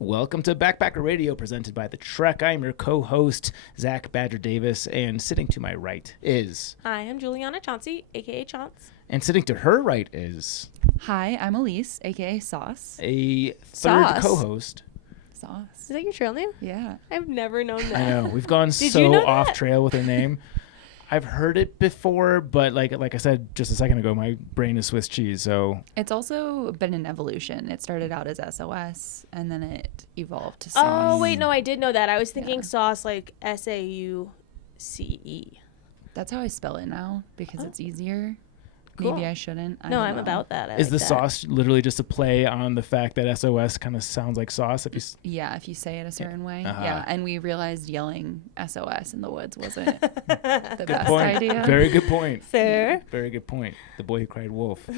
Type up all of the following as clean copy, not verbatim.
Welcome to Backpacker Radio, presented by The Trek. I am your co-host, Zach Badger Davis, and sitting to my right is... I am Julianachauncey, a.k.a. Chaunce. And sitting to her right is... Hi, I'm Elise, a.k.a. Sauce. A third Sauce. Co-host. Sauce. Is that your trail name? Yeah. I've never known that. I know. We've gone Did so you know off that? trail with her name. I've heard it before, but like I said just a second ago, my brain is Swiss cheese, so... It's also been an evolution. It started out as SOS, and then it evolved to Sauce. Oh, wait, no, I did know that. I was thinking Yeah. sauce like Sauce. That's how I spell it now, because it's easier. Cool. Maybe I shouldn't. I No, don't I'm know. about that. I Is like the that. sauce literally just a play on the fact that SOS kind of sounds like sauce? If you Yeah, if you say it a certain way. Uh-huh. Yeah, and we realized yelling SOS in the woods wasn't the Good best point. idea. Very good point. Fair. Very good point. The boy who cried wolf.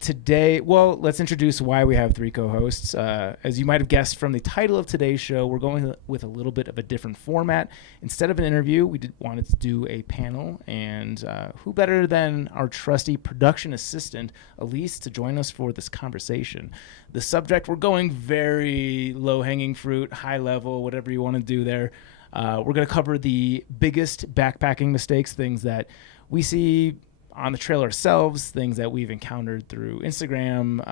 Today, well, let's introduce why we have three co-hosts. As you might have guessed from the title of today's show, we're going with a little bit of a different format. Instead of an interview, we wanted to do a panel, and who better than our trusty production assistant, Elise, to join us for this conversation. The subject, we're going very low-hanging fruit, high level, whatever you want to do there. We're going to cover the biggest backpacking mistakes, things that we see on the trail ourselves, things that we've encountered through Instagram.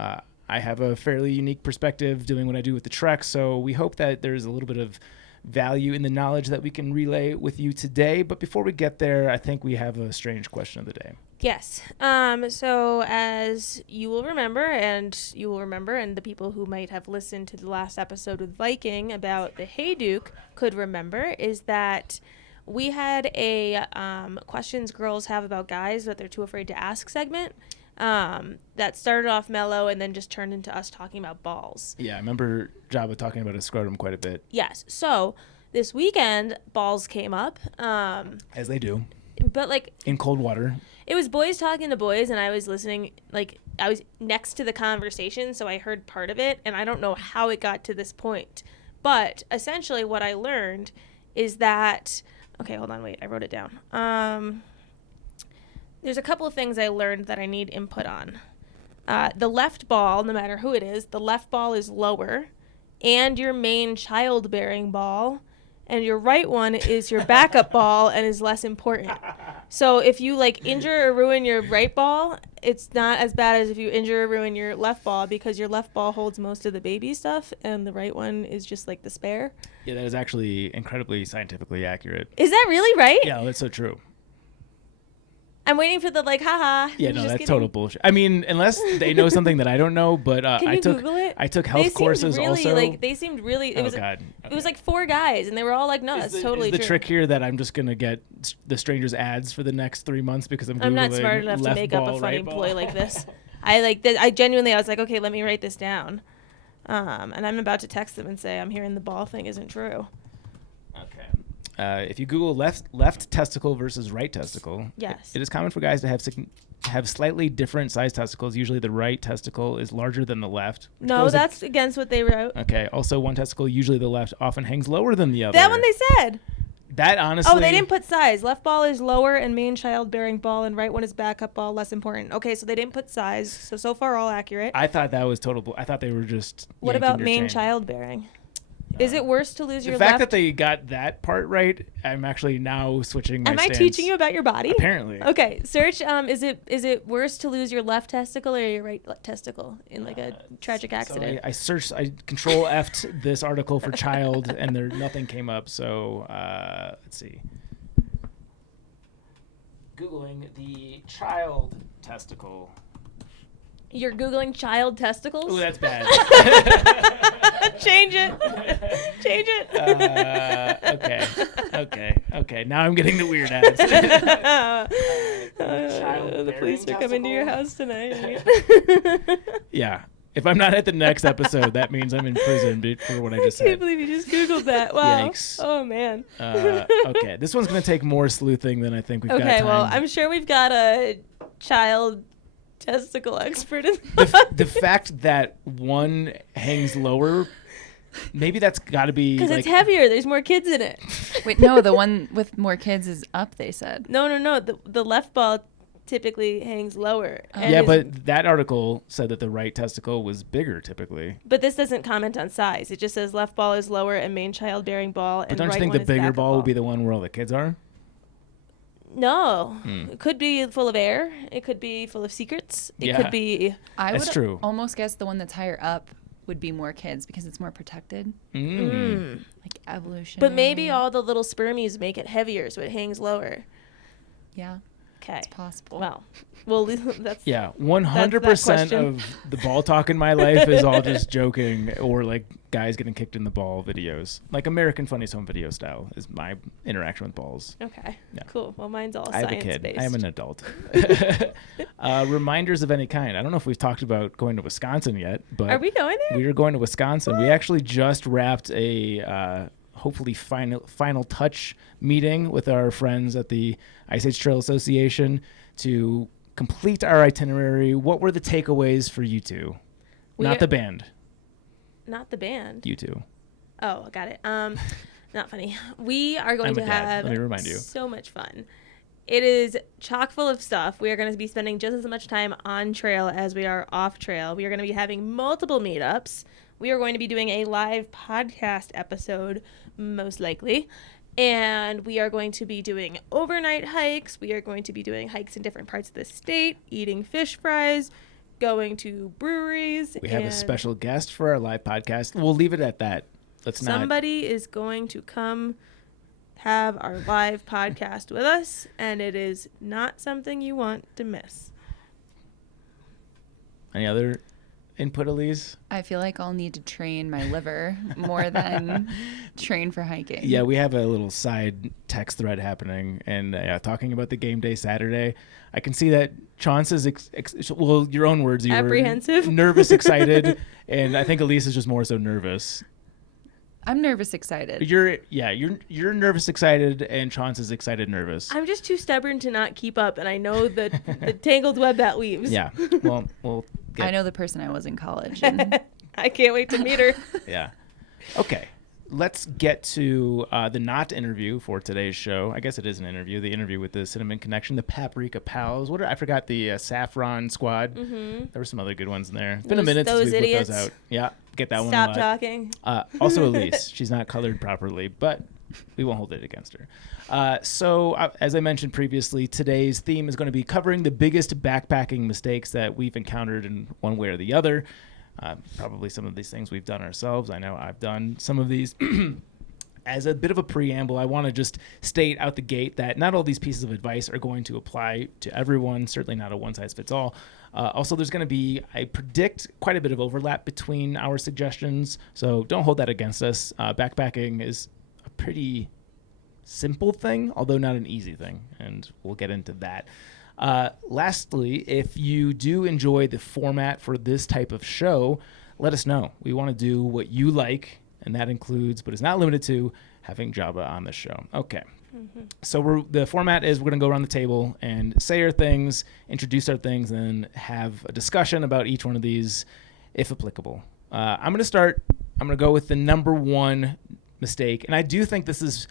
I have a fairly unique perspective doing what I do with the Trek, so we hope that there's a little bit of value in the knowledge that we can relay with you today. But before we get there, I think we have a strange question of the day. Yes. So as you will remember, and the people who might have listened to the last episode with Viking about the Hayduke could remember, is that we had a questions girls have about guys that they're too afraid to ask segment that started off mellow and then just turned into us talking about balls. Yeah, I remember Jabba talking about his scrotum quite a bit. Yes. So this weekend, balls came up. As they do. But like In cold water. it was boys talking to boys, and I was listening. Like I was next to the conversation, so I heard part of it, and I don't know how it got to this point. But essentially, what I learned is that. Okay, hold on, wait, I wrote it down. There's a couple of things I learned that I need input on. The left ball, no matter who it is, the left ball is lower, and your main childbearing ball, and your right one is your backup ball and is less important. So if you like injure or ruin your right ball, it's not as bad as if you injure or ruin your left ball, because your left ball holds most of the baby stuff and the right one is just like the spare. Yeah, that is actually incredibly scientifically accurate. Is that really right? Yeah, that's so true. I'm waiting for the like, haha. Yeah, I'm no, just that's kidding. total bullshit. I mean, unless they know something that I don't know, but Can you Google it? I took health courses really, also. Like, they seemed really. It was. God. It was like 4 guys, and they were all like, "No, that's totally is the true." trick here that I'm just gonna get the strangers ads for the next 3 months because I'm not Googling smart enough to left make ball, up a funny right ball. ploy like this. I genuinely, I was like, okay, let me write this down. And I'm about to text them and say, I'm hearing the ball thing isn't true. Okay. If you Google left testicle versus right testicle, Yes. it is common for guys to have slightly different sized testicles. Usually the right testicle is larger than the left. No, that's against what they wrote. Okay. Also, one testicle, usually the left, often hangs lower than the other. That one they said. That honestly. Oh, they didn't put size. Left ball is lower and main childbearing ball, and right one is backup ball, less important. Okay, so they didn't put size. So far all accurate. I thought that was total. I thought they were just. What yanking about your main chain. childbearing? Is it worse to lose The your fact left? that they got that part right, I'm actually now switching my Am I stance. teaching you about your body? Apparently. Okay, search. Is it worse to lose your left testicle or your right testicle in like a tragic accident? So I searched. I control F'd this article for child, and nothing came up. So let's see. Googling the child testicle. You're Googling child testicles? Oh, that's bad. Change it. Change it. Okay. Now I'm getting the weird ads. The police are coming to your house tonight. Yeah. If I'm not at the next episode, that means I'm in prison for what I just I can't said. believe you just Googled that. Wow. Yikes. Oh, man. Okay. This one's going to take more sleuthing than I think we've got Okay, time. well, I'm sure we've got a child testicle expert in The fact that one hangs lower, maybe that's got to be because like, it's heavier. There's more kids in it. Wait, no, the one with more kids is up, they said. No. The left ball typically hangs lower. Yeah, but that article said that the right testicle was bigger typically. But this doesn't comment on size. It just says left ball is lower and main childbearing ball, But and don't right you think one the is bigger backup ball would be the one where all the kids are? No. It could be full of air. It could be full of secrets. It could be... I That's would true. almost guess the one that's higher up would be more kids because it's more protected. Like evolution. But maybe all the little spermies make it heavier, so it hangs lower. Yeah. Okay. It's possible. Well, that's... Yeah, 100% of the ball talk in my life is all just joking or like guys getting kicked in the ball videos. Like American Funniest Home Video style is my interaction with balls. Okay. Yeah. Cool. Well, mine's all I have a science-based. kid. I am an adult. Reminders of any kind. I don't know if we've talked about going to Wisconsin yet, but Are we going there? we are going to Wisconsin. We actually just wrapped a hopefully final touch meeting with our friends at the Ice Age Trail Association to complete our itinerary. What were the takeaways for you two? Not the band. Not the band. You two. Oh, got it. Not funny. We are going to have Let me remind you. so much fun. It is chock full of stuff. We are going to be spending just as much time on trail as we are off trail. We are going to be having multiple meetups. We are going to be doing a live podcast episode, most likely. And we are going to be doing overnight hikes. We are going to be doing hikes in different parts of the state, eating fish fries, going to breweries. We have a special guest for our live podcast. We'll leave it at that. Somebody is going to come have our live podcast with us, and it is not something you want to miss. Any other input, Elise? I feel like I'll need to train my liver more than train for hiking. Yeah, we have a little side text thread happening, and talking about the game day Saturday. I can see that Chaunce is, well, your own words, you apprehensive, were nervous, excited, and I think Elise is just more so nervous. I'm nervous, excited. You're nervous, excited, and Chaunce is excited, nervous. I'm just too stubborn to not keep up, and I know the tangled web that weaves. Yeah, well, I know the person I was in college. And I can't wait to meet her. Yeah. Okay. Let's get to the not interview for today's show. I guess it is an interview. The interview with the Cinnamon Connection, the Paprika Pals. I forgot the Saffron Squad. Mm-hmm. There were some other good ones in there. It's been a minute since we put those out. Yeah, get that one. Stop talking. Also, Elise, she's not colored properly, but we won't hold it against her. So, as I mentioned previously, today's theme is going to be covering the biggest backpacking mistakes that we've encountered in one way or the other. Probably some of these things we've done ourselves. I know I've done some of these. As a bit of a preamble, I want to just state out the gate that not all these pieces of advice are going to apply to everyone, certainly not a one-size-fits-all. Also, there's going to be, I predict, quite a bit of overlap between our suggestions, so don't hold that against us. Backpacking is a pretty simple thing, although not an easy thing, and we'll get into that. Lastly, if you do enjoy the format for this type of show, let us know. We want to do what you like, and that includes, but is not limited to, having Jabba on the show. Okay. Mm-hmm. So the format is we're going to go around the table and say our things, introduce our things, and then have a discussion about each one of these, if applicable. I'm going to start. I'm going to go with the number one mistake, and I do think this is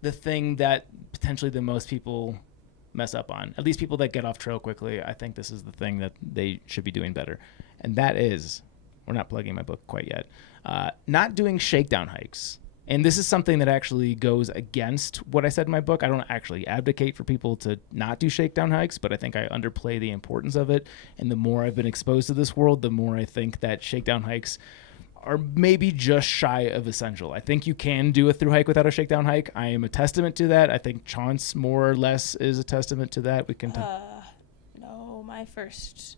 the thing that potentially the most people mess up on, at least people that get off trail quickly. I think this is the thing that they should be doing better. And that is, we're not plugging my book quite yet, not doing shakedown hikes. And this is something that actually goes against what I said in my book. I don't actually advocate for people to not do shakedown hikes, but I think I underplay the importance of it. And the more I've been exposed to this world, the more I think that shakedown hikes are maybe just shy of essential. I think you can do a thru hike without a shakedown hike. I am a testament to that. I think Chaunce more or less is a testament to that. We can no, my first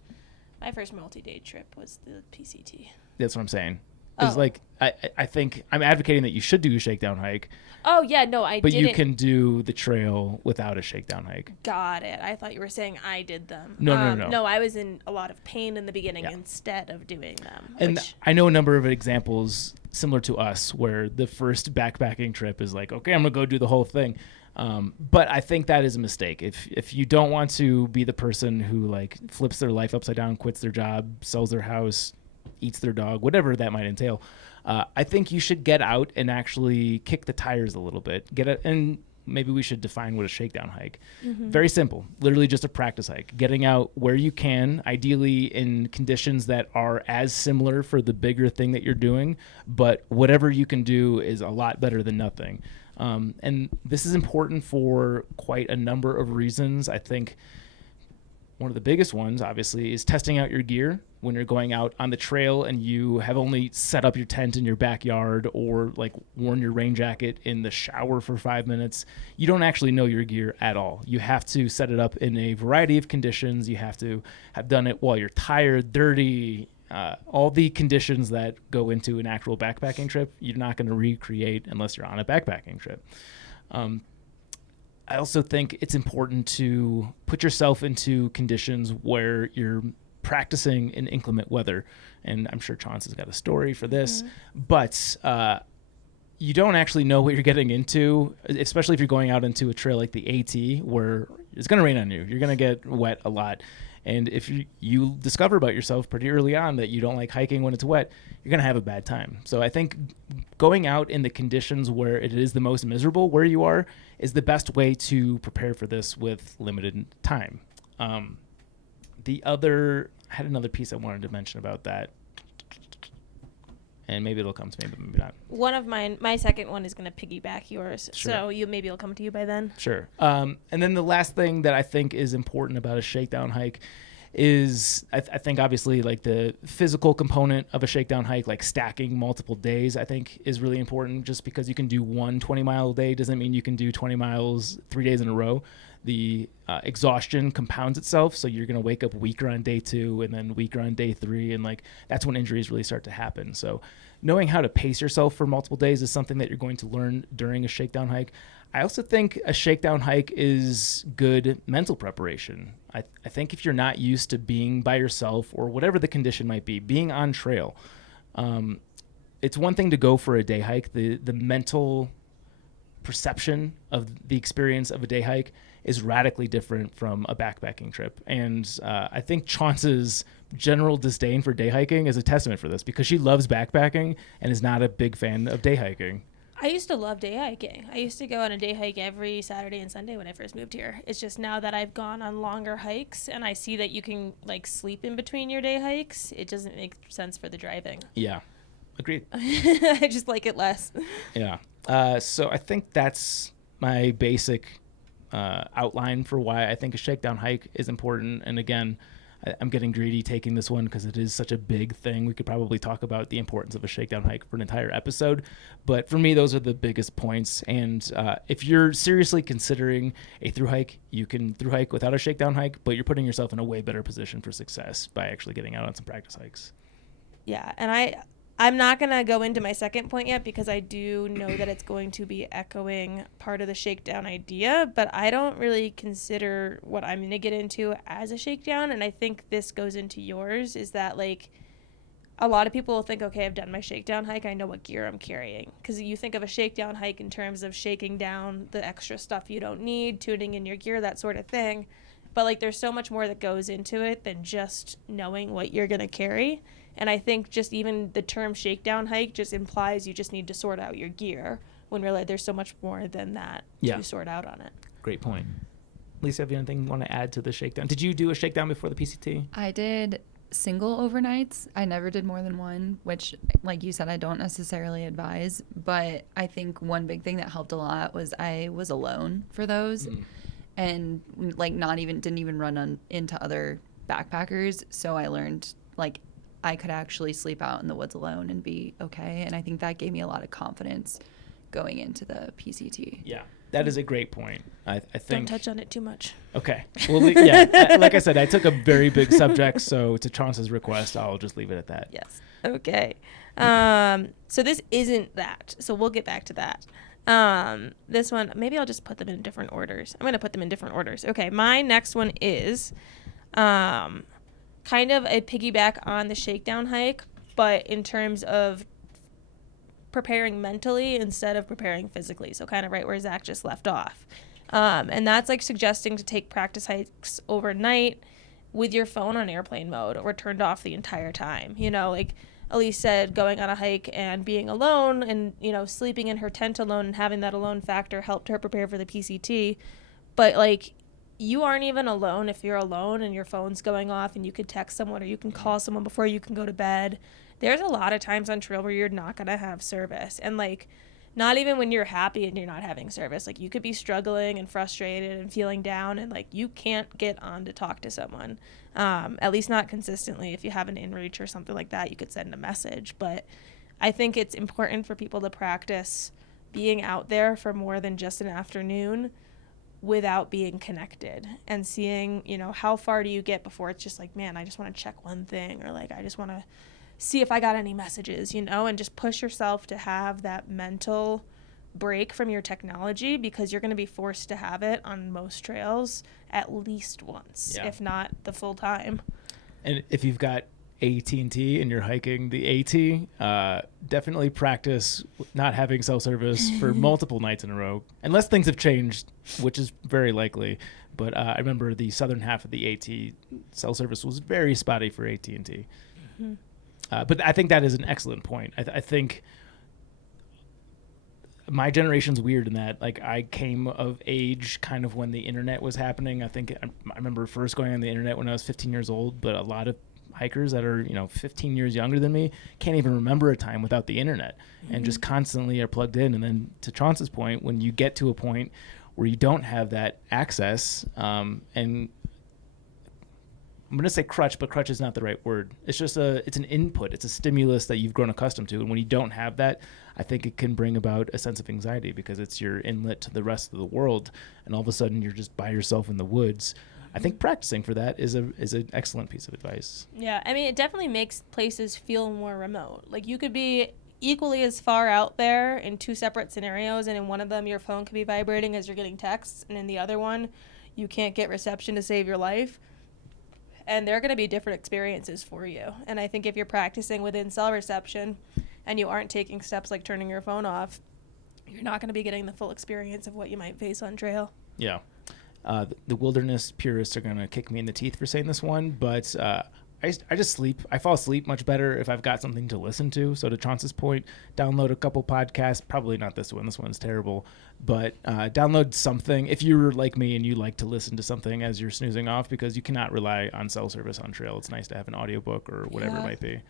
multi-day trip was the PCT. That's what I'm saying. It's like I think I'm advocating that you should do a shakedown hike. Oh yeah, no, but you can do the trail without a shakedown hike. Got it. I thought you were saying I did them. No. No, I was in a lot of pain in the beginning instead of doing them. And I know a number of examples similar to us where the first backpacking trip is like, okay, I'm gonna go do the whole thing. But I think that is a mistake. If you don't want to be the person who like flips their life upside down, quits their job, sells their house, eats their dog, whatever that might entail, I think you should get out and actually kick the tires a little bit. And maybe we should define what a shakedown hike. Very simple, literally just a practice hike, getting out where you can, ideally in conditions that are as similar for the bigger thing that you're doing, but whatever you can do is a lot better than nothing. And this is important for quite a number of reasons. I think one of the biggest ones, obviously, is testing out your gear when you're going out on the trail and you have only set up your tent in your backyard or like worn your rain jacket in the shower for 5 minutes. You don't actually know your gear at all. You have to set it up in a variety of conditions. You have to have done it while you're tired, dirty, all the conditions that go into an actual backpacking trip. You're not going to recreate unless you're on a backpacking trip. I also think it's important to put yourself into conditions where you're practicing in inclement weather. And I'm sure Chaunce has got a story for this, but you don't actually know what you're getting into, especially if you're going out into a trail like the AT where it's going to rain on you. You're going to get wet a lot. And if you discover about yourself pretty early on that you don't like hiking when it's wet, you're going to have a bad time. So I think going out in the conditions where it is the most miserable where you are is the best way to prepare for this with limited time. I had another piece I wanted to mention about that. And maybe it'll come to me, but maybe not. One of my second one is going to piggyback yours. Sure. So maybe it'll come to you by then. Sure. And then the last thing that I think is important about a shakedown hike is I think obviously like the physical component of a shakedown hike, like stacking multiple days, I think is really important. Just because you can do one 20-mile day doesn't mean you can do 20 miles 3 days in a row. The exhaustion compounds itself, so you're going to wake up weaker on day 2 and then weaker on day 3, and like that's when injuries really start to happen. So knowing how to pace yourself for multiple days is something that you're going to learn during a shakedown hike. I also think a shakedown hike is good mental preparation. I think if you're not used to being by yourself or whatever the condition might be, being on trail, it's one thing to go for a day hike. The mental perception of the experience of a day hike is radically different from a backpacking trip. And I think Chaunce's general disdain for day hiking is a testament for this, because she loves backpacking and is not a big fan of day hiking. I used to love day hiking. I used to go on a day hike every Saturday and Sunday when I first moved here. It's just now that I've gone on longer hikes and I see that you can like sleep in between your day hikes, it doesn't make sense for the driving. Yeah, agreed. I just like it less. Yeah. So I think that's my basic outline for why I think a shakedown hike is important. And again, I'm getting greedy taking this one because it is such a big thing. We could probably talk about the importance of a shakedown hike for an entire episode. But for me, those are the biggest points. And if you're seriously considering a thru hike, you can thru hike without a shakedown hike, but you're putting yourself in a way better position for success by actually getting out on some practice hikes. Yeah, and I'm not going to go into my second point yet because I do know that it's going to be echoing part of the shakedown idea, but I don't really consider what I'm going to get into as a shakedown. And I think this goes into yours, is that like a lot of people will think, okay, I've done my shakedown hike, I know what gear I'm carrying. Because you think of a shakedown hike in terms of shaking down the extra stuff you don't need, tuning in your gear, that sort of thing. But like there's so much more that goes into it than just knowing what you're going to carry. And I think just even the term shakedown hike just implies you just need to sort out your gear, when really there's so much more than that to sort out on it. Great point. Lisa, have you anything you want to add to the shakedown? Did you do a shakedown before the PCT? I did single overnights. I never did more than one, which, like you said, I don't necessarily advise. But I think one big thing that helped a lot was I was alone for those, and like didn't even run into other backpackers. So I learned like I could actually sleep out in the woods alone and be okay. And I think that gave me a lot of confidence going into the PCT. Yeah, that is a great point. I think. Don't touch on it too much. Okay. Well, yeah, like I said, I took a very big subject, so to Chaunce's request, I'll just leave it at that. Yes. Okay. So this isn't that. So we'll get back to that. This one, maybe I'll just put them in different orders. I'm going to put them in different orders. Okay. My next one is kind of a piggyback on the shakedown hike, but in terms of preparing mentally instead of preparing physically. So kind of right where Zach just left off. And that's like suggesting to take practice hikes overnight with your phone on airplane mode or turned off the entire time. You know, like Elise said going on a hike and being alone and, you know, sleeping in her tent alone and having that alone factor helped her prepare for the PCT. But, like, you aren't even alone if you're alone and your phone's going off and you could text someone or you can call someone before you can go to bed. There's a lot of times on trail where you're not going to have service. And, like, not even when you're happy and you're not having service. Like, you could be struggling and frustrated and feeling down and, like, you can't get on to talk to someone. At least not consistently. If you have an inReach or something like that, you could send a message. But I think it's important for people to practice being out there for more than just an afternoon without being connected and seeing, you know, how far do you get before it's just like, man, I just want to check one thing, or like, I just want to see if I got any messages, you know, and just push yourself to have that mental break from your technology, because you're going to be forced to have it on most trails at least once, if not the full time. And if you've got AT&T and you're hiking the AT, definitely practice not having cell service for multiple nights in a row, unless things have changed, which is very likely. But I remember the southern half of the AT cell service was very spotty for AT&T. Mm-hmm. But I think that is an excellent point. I think my generation's weird in that, like, I came of age kind of when the internet was happening. I think I remember first going on the internet when I was 15 years old, but a lot of hikers that are, you know, 15 years younger than me can't even remember a time without the internet, and just constantly are plugged in. And then to Chaunce's point, when you get to a point where you don't have that access, and I'm going to say crutch, but crutch is not the right word. It's just it's an input. It's a stimulus that you've grown accustomed to. And when you don't have that, I think it can bring about a sense of anxiety, because it's your inlet to the rest of the world. And all of a sudden you're just by yourself in the woods. I think practicing for that is an excellent piece of advice. Yeah. I mean, it definitely makes places feel more remote. Like, you could be equally as far out there in two separate scenarios. And in one of them, your phone could be vibrating as you're getting texts. And in the other one, you can't get reception to save your life. And they're going to be different experiences for you. And I think if you're practicing within cell reception and you aren't taking steps like turning your phone off, you're not going to be getting the full experience of what you might face on trail. Yeah. The wilderness purists are going to kick me in the teeth for saying this one, but I just sleep. I fall asleep much better if I've got something to listen to. So to Chaunce's point, download a couple podcasts. Probably not this one. This one's terrible. But download something if you're like me and you like to listen to something as you're snoozing off, because you cannot rely on cell service on trail. It's nice to have an audiobook or whatever it might be.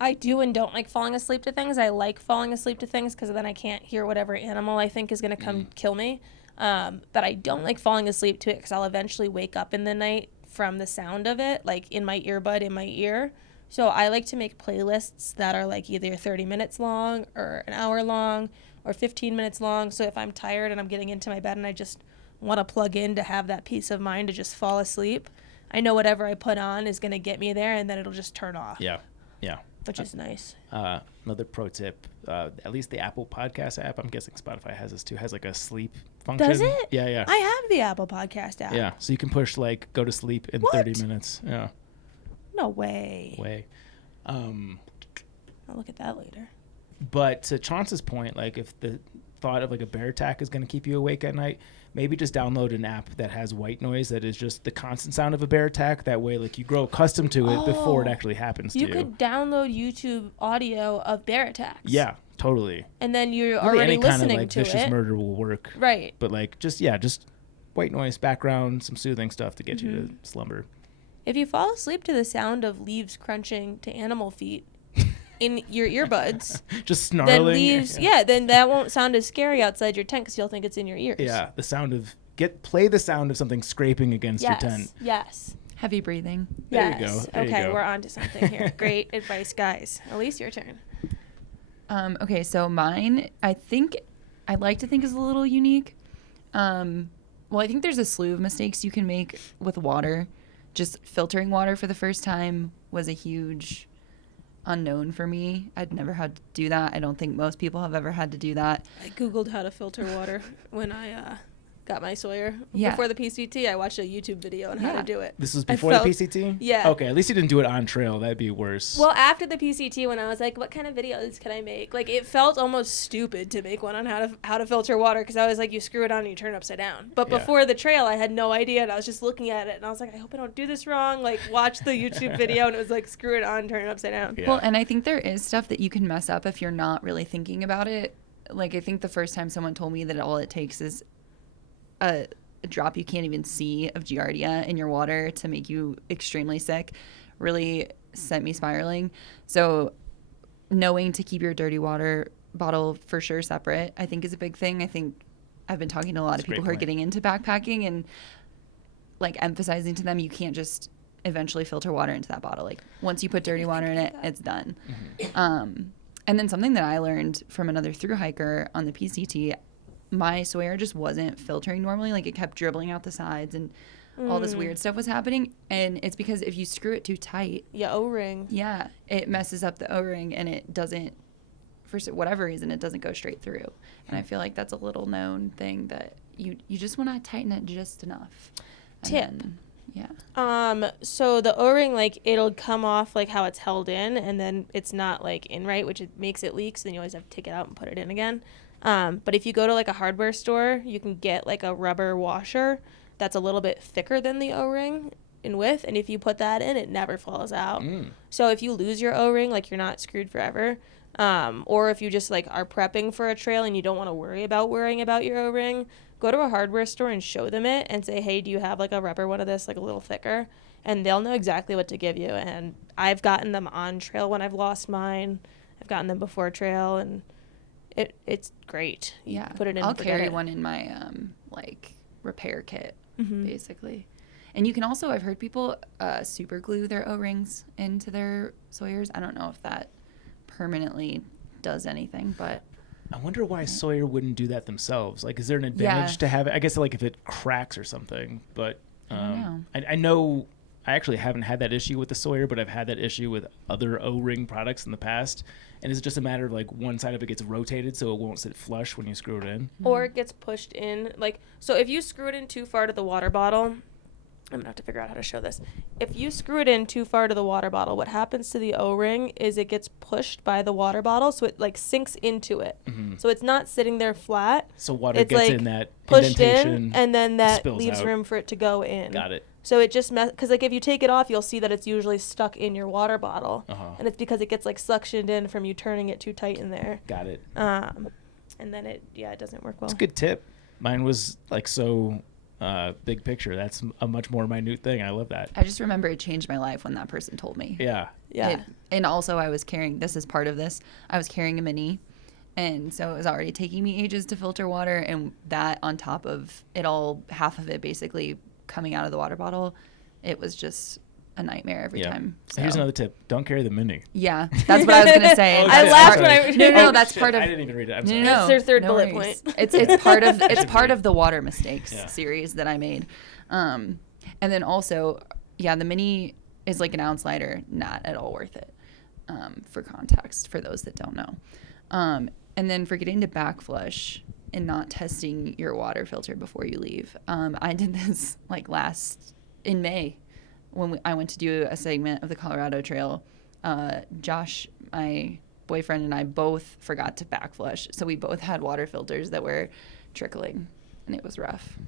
I do and don't like falling asleep to things. I like falling asleep to things because then I can't hear whatever animal I think is going to come kill me. But I don't like falling asleep to it because I'll eventually wake up in the night from the sound of it, like in my earbud in my ear. So I like to make playlists that are like either 30 minutes long or an hour long or 15 minutes long. So if I'm tired and I'm getting into my bed and I just want to plug in to have that peace of mind to just fall asleep, I know whatever I put on is going to get me there, and then it'll just turn off. Yeah. Which is nice. Another pro tip, at least the Apple Podcast app, I'm guessing Spotify has this too, has like a sleep function. Does it? Yeah. I have the Apple Podcast app. Yeah, so you can push like go to sleep in 30 minutes. Yeah. No way. I'll look at that later. But to Chaunce's point, like if the thought of like a bear attack is going to keep you awake at night, maybe just download an app that has white noise that is just the constant sound of a bear attack. That way, like, you grow accustomed to it before it actually happens to you. You could download YouTube audio of bear attacks. Yeah, totally. And then you're really already any listening kind of, like, to vicious murder will work. Right. But like just white noise background, some soothing stuff to get you to slumber. If you fall asleep to the sound of leaves crunching to animal feet in your earbuds, just snarling, then that won't sound as scary outside your tent because you'll think it's in your ears. Yeah, the sound of play the sound of something scraping against your tent. Yes. Heavy breathing. There you go. Okay, we're on to something here. Great advice, guys. Elise, your turn. Okay, so mine, I like to think is a little unique. Well, I think there's a slew of mistakes you can make with water. Just filtering water for the first time was a huge unknown for me. I'd never had to do that. I don't think most people have ever had to do that. I Googled how to filter water when I got my Sawyer. Yeah. Before the PCT, I watched a YouTube video on how to do it. This was before the PCT? Yeah. Okay, at least you didn't do it on trail. That'd be worse. Well, after the PCT, when I was like, what kind of videos can I make? Like, it felt almost stupid to make one on how to filter water, because I was like, you screw it on and you turn it upside down. But before the trail, I had no idea, and I was just looking at it, and I was like, I hope I don't do this wrong. Like, watch the YouTube video, and it was like, screw it on, turn it upside down. Well, and I think there is stuff that you can mess up if you're not really thinking about it. Like, I think the first time someone told me that all it takes is a drop you can't even see of Giardia in your water to make you extremely sick really sent me spiraling. So knowing to keep your dirty water bottle for sure separate, I think, is a big thing. I think I've been talking to a lot of people who are getting into backpacking and like emphasizing to them, you can't just eventually filter water into that bottle. Like, once you put dirty water in it, it's done. And then something that I learned from another thru hiker on the PCT, my Sawyer just wasn't filtering normally. Like, it kept dribbling out the sides and all this weird stuff was happening. And it's because if you screw it too tight. Yeah, O-ring. Yeah, it messes up the O-ring and it doesn't, for whatever reason, it doesn't go straight through. And I feel like that's a little known thing that you just want to tighten it just enough. Tip. Yeah. So the O-ring, like, it'll come off like how it's held in, and then it's not like in right, which it makes it leak, so then you always have to take it out and put it in again. But if you go to like a hardware store, you can get like a rubber washer that's a little bit thicker than the O-ring in width, and if you put that in, it never falls out. So if you lose your O-ring, like, you're not screwed forever. Or if you just like are prepping for a trail and you don't want to worrying about your O-ring, go to a hardware store and show them it and say, hey, do you have like a rubber one of this, like a little thicker? And they'll know exactly what to give you. And I've gotten them on trail when I've lost mine. I've gotten them before trail, and it's great. You put it in. I'll carry one in my like repair kit, basically. And you can also, I've heard people super glue their O-rings into their Sawyers. I don't know if that permanently does anything, but I wonder why Sawyer wouldn't do that themselves. Like, is there an advantage to have it? I guess, like, if it cracks or something. But I know I actually haven't had that issue with the Sawyer, but I've had that issue with other O-ring products in the past. And it's just a matter of, like, one side of it gets rotated so it won't sit flush when you screw it in. Or it gets pushed in. Like, so if you screw it in too far to the water bottle, I'm going to have to figure out how to show this. If you screw it in too far to the water bottle, what happens to the O-ring is it gets pushed by the water bottle, so it like sinks into it. So it's not sitting there flat. So water gets like in that pushed indentation, in, and then that leaves out. Room for it to go in. Got it. So it just because like if you take it off, you'll see that it's usually stuck in your water bottle, and it's because it gets like suctioned in from you turning it too tight in there. Got it. And then it doesn't work well. It's a good tip. Mine was like so big picture. That's a much more minute thing. I love that. I just remember it changed my life when that person told me. Yeah. And also I was carrying, this is part of this, I was carrying a mini, and so it was already taking me ages to filter water, and that on top of it all, half of it basically coming out of the water bottle, it was just a nightmare every time. So. Here's another tip. Don't carry the mini. Yeah, that's what I was going to say. I laughed when I... No, that's part of... I didn't even read it. I'm sorry. No, it's their third bullet point. It's part of the water mistakes series that I made. And then also, the mini is like an ounce lighter, not at all worth it, for context, for those that don't know. And then for getting to backflush and not testing your water filter before you leave. I did this like in May when I went to do a segment of the Colorado Trail. Josh, my boyfriend, and I both forgot to backflush. So we both had water filters that were trickling, and it was rough.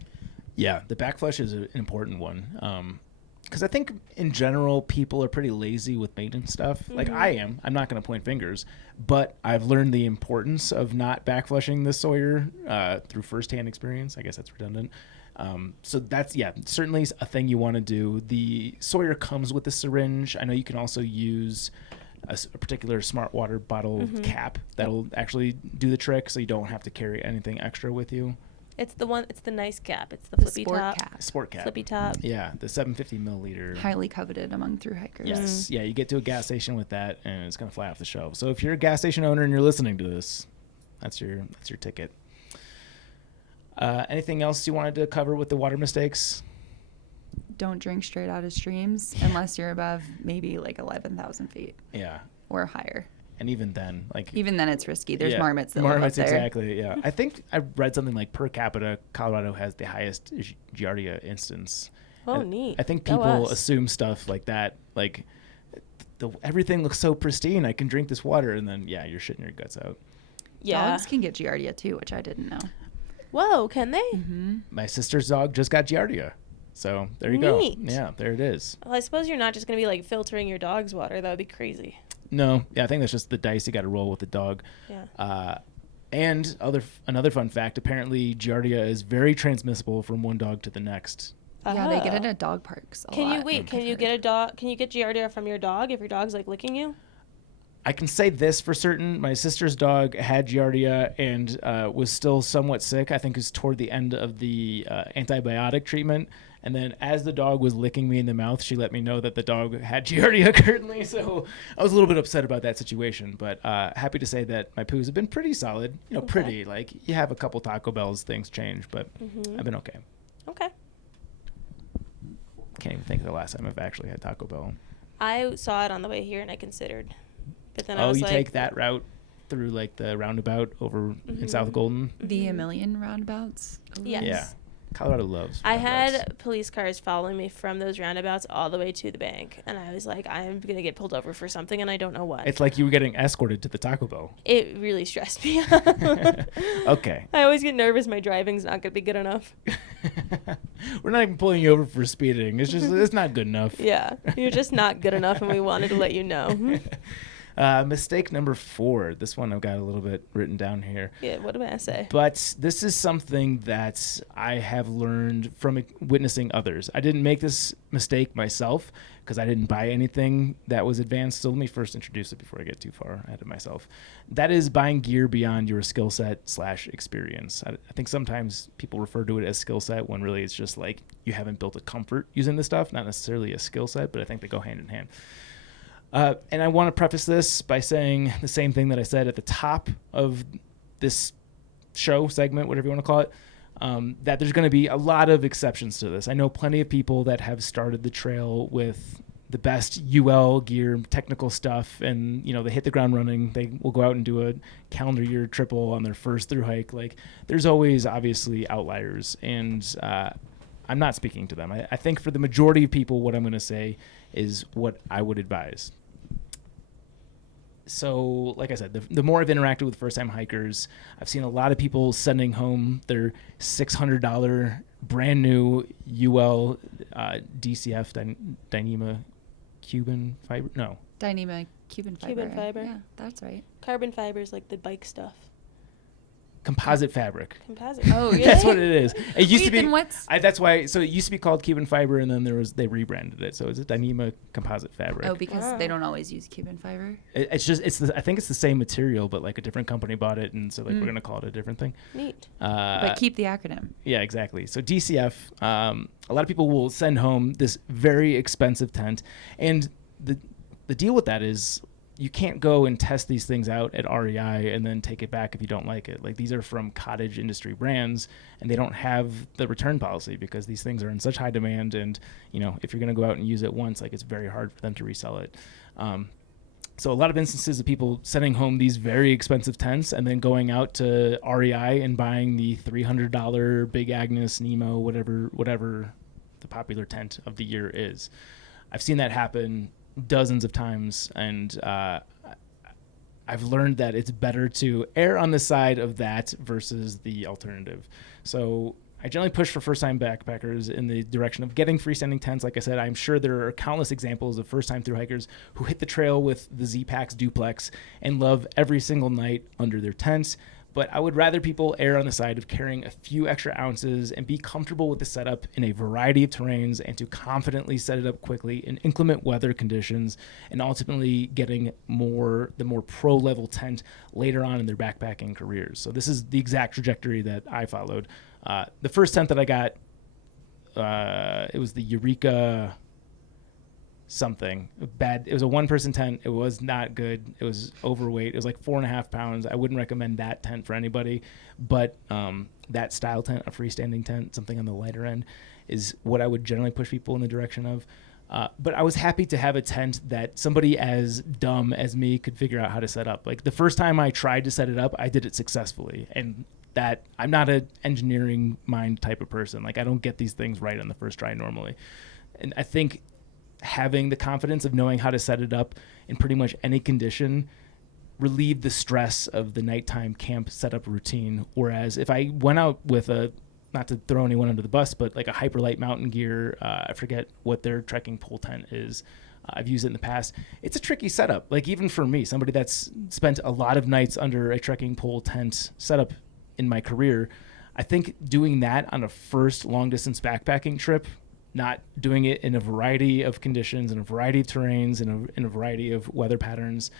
Yeah, the backflush is an important one. Because I think in general, people are pretty lazy with maintenance stuff. Like I am. I'm not going to point fingers. But I've learned the importance of not backflushing the Sawyer through firsthand experience. I guess that's redundant. So that's, certainly a thing you want to do. The Sawyer comes with a syringe. I know you can also use a particular smart water bottle cap that'll actually do the trick, so you don't have to carry anything extra with you. It's the nice cap. It's the flippy sport top. cap. Sport cap. Flippy top. Yeah, the 750 milliliter. Highly coveted among thru hikers. Yes. Yeah, you get to a gas station with that, and it's going to fly off the shelf. So if you're a gas station owner and you're listening to this, that's your ticket. Anything else you wanted to cover with the water mistakes? Don't drink straight out of streams unless you're above maybe like 11,000 feet. Yeah. Or higher. And even then, like it's risky. There's marmots that marmots, live up there. exactly. Yeah, I think I read something like per capita, Colorado has the highest Giardia instance. Oh, neat. I think Go people us. assume stuff like that, like everything looks so pristine. I can drink this water, and then you're shitting your guts out. Yeah. Dogs can get Giardia too, which I didn't know. Whoa, can they? Mm-hmm. My sister's dog just got Giardia. So there you Neat. go. Yeah, there it is. Well, I suppose you're not just going to be like filtering your dog's water. That would be crazy. No, I think that's just the dice you got to roll with the dog. Yeah. And another fun fact, apparently Giardia is very transmissible from one dog to the next. Yeah, they get it at dog parks a lot. Can you get Giardia from your dog if your dog's like licking you? I can say this for certain. My sister's dog had Giardia and was still somewhat sick. I think it was toward the end of the antibiotic treatment. And then as the dog was licking me in the mouth, she let me know that the dog had Giardia currently. So I was a little bit upset about that situation. But happy to say that my poos have been pretty solid. Pretty. Like, you have a couple Taco Bells, things change. But I've been okay. Okay. Can't even think of the last time I've actually had Taco Bell. I saw it on the way here and I considered. But then I was like, take that route through like the roundabout over in South Golden? The a million roundabouts? Yes. Yeah. Colorado loves I roundabouts. had police cars following me from those roundabouts all the way to the bank. And I was like, I'm going to get pulled over for something and I don't know what. It's like you were getting escorted to the Taco Bell. It really stressed me out. Okay. I always get nervous my driving's not going to be good enough. We're not even pulling you over for speeding. It's not good enough. Yeah. You're just not good enough and we wanted to let you know. Mistake number 4. This one I've got a little bit written down here. Yeah, what am I going to say? But this is something that I have learned from witnessing others. I didn't make this mistake myself because I didn't buy anything that was advanced. So let me first introduce it before I get too far ahead of myself. That is buying gear beyond your skill set / experience. I think sometimes people refer to it as skill set when really it's just like you haven't built a comfort using this stuff, not necessarily a skill set, but I think they go hand in hand. And I want to preface this by saying the same thing that I said at the top of this show segment, whatever you want to call it, that there's going to be a lot of exceptions to this. I know plenty of people that have started the trail with the best UL gear, technical stuff, and they hit the ground running. They will go out and do a calendar year triple on their first through hike. Like, there's always obviously outliers, and I'm not speaking to them. I think for the majority of people, what I'm going to say is what I would advise. So, like I said, the more I've interacted with first-time hikers, I've seen a lot of people sending home their $600 brand new UL DCF Dyneema Cuban fiber. No, Dyneema Cuban fiber. Cuban fiber. Yeah, that's right. Carbon fiber is like the bike stuff. composite fabric. Composite. Oh, really? That's what it is. It used to be. Then what's That's why. So it used to be called Cuban fiber, and then they rebranded it. So it's a Dyneema composite fabric. Oh, because they don't always use Cuban fiber. I think it's the same material, but like a different company bought it, and so we're gonna call it a different thing. Neat. But keep the acronym. Yeah, exactly. So DCF, a lot of people will send home this very expensive tent, and the deal with that is you can't go and test these things out at REI and then take it back if you don't like it. Like, these are from cottage industry brands, and they don't have the return policy because these things are in such high demand. And, if you're going to go out and use it once, like, it's very hard for them to resell it. So a lot of instances of people sending home these very expensive tents and then going out to REI and buying the $300 Big Agnes, Nemo, whatever the popular tent of the year is. I've seen that happen dozens of times, and I've learned that it's better to err on the side of that versus the alternative. So I generally push for first-time backpackers in the direction of getting freestanding tents. Like I said, I'm sure there are countless examples of first-time thru hikers who hit the trail with the Z-Packs duplex and love every single night under their tents. But I would rather people err on the side of carrying a few extra ounces and be comfortable with the setup in a variety of terrains and to confidently set it up quickly in inclement weather conditions, and ultimately getting the more pro-level tent later on in their backpacking careers. So this is the exact trajectory that I followed. The first tent that I got, it was the Eureka something bad. It was a one-person tent. It was not good. It was overweight. It was like 4.5 pounds. I wouldn't recommend that tent for anybody, but that style tent, a freestanding tent, something on the lighter end, is what I would generally push people in the direction of. But I was happy to have a tent that somebody as dumb as me could figure out how to set up. Like the first time I tried to set it up, I did it successfully. And that I'm not an engineering mind type of person. Like I don't get these things right on the first try normally. And I think having the confidence of knowing how to set it up in pretty much any condition relieved the stress of the nighttime camp setup routine. Whereas if I went out with a, not to throw anyone under the bus, but like a Hyperlight Mountain Gear, I forget what their trekking pole tent is. I've used it in the past. It's a tricky setup. Like even for me, somebody that's spent a lot of nights under a trekking pole tent setup in my career, I think doing that on a first long distance backpacking trip, not doing it in a variety of conditions, in a variety of terrains, in a variety of weather patterns,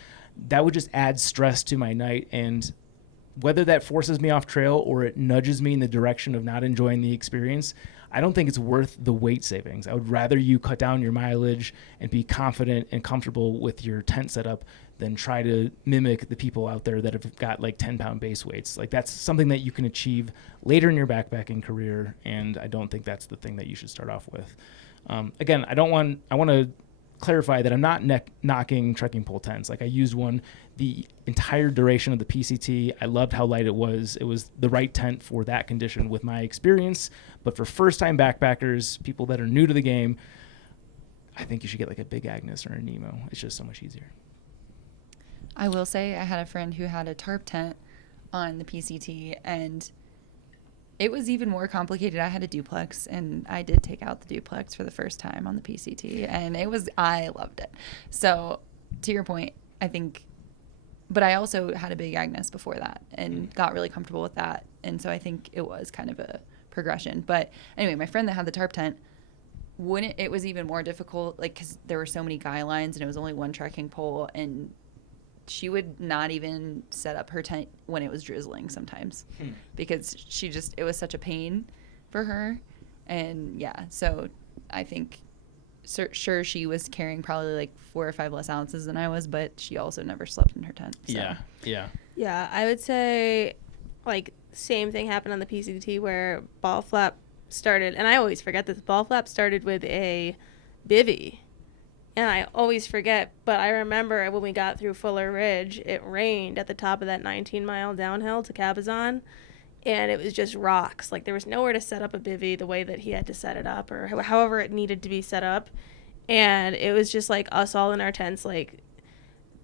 that would just add stress to my night. And whether that forces me off trail or it nudges me in the direction of not enjoying the experience, I don't think it's worth the weight savings. I would rather you cut down your mileage and be confident and comfortable with your tent setup than try to mimic the people out there that have got like 10-pound base weights. Like that's something that you can achieve later in your backpacking career, and I don't think that's the thing that you should start off with. Again, I want to clarify that I'm not knocking trekking pole tents. Like I used one the entire duration of the PCT. I loved how light it was. It was the right tent for that condition with my experience. But for first-time backpackers, people that are new to the game, I think you should get like a Big Agnes or a Nemo. It's just so much easier. I will say I had a friend who had a tarp tent on the PCT, and it was even more complicated. I had a duplex, and I did take out the duplex for the first time on the PCT, and I loved it. So to your point, I think, but I also had a Big Agnes before that and got really comfortable with that. And so I think it was kind of a progression. But anyway, my friend that had the tarp tent, it was even more difficult, like, because there were so many guy lines and it was only one trekking pole, and she would not even set up her tent when it was drizzling sometimes because it was such a pain for her. And yeah, so I think sure she was carrying probably like 4 or 5 less ounces than I was, but she also never slept in her tent. So. Yeah, I would say like same thing happened on the PCT where ball flap started, and I always forget this, ball flap started with a bivvy. And I always forget, but I remember when we got through Fuller Ridge, it rained at the top of that 19-mile downhill to Cabazon, and it was just rocks. Like, there was nowhere to set up a bivvy the way that he had to set it up, or however it needed to be set up. And it was just, like, us all in our tents, like,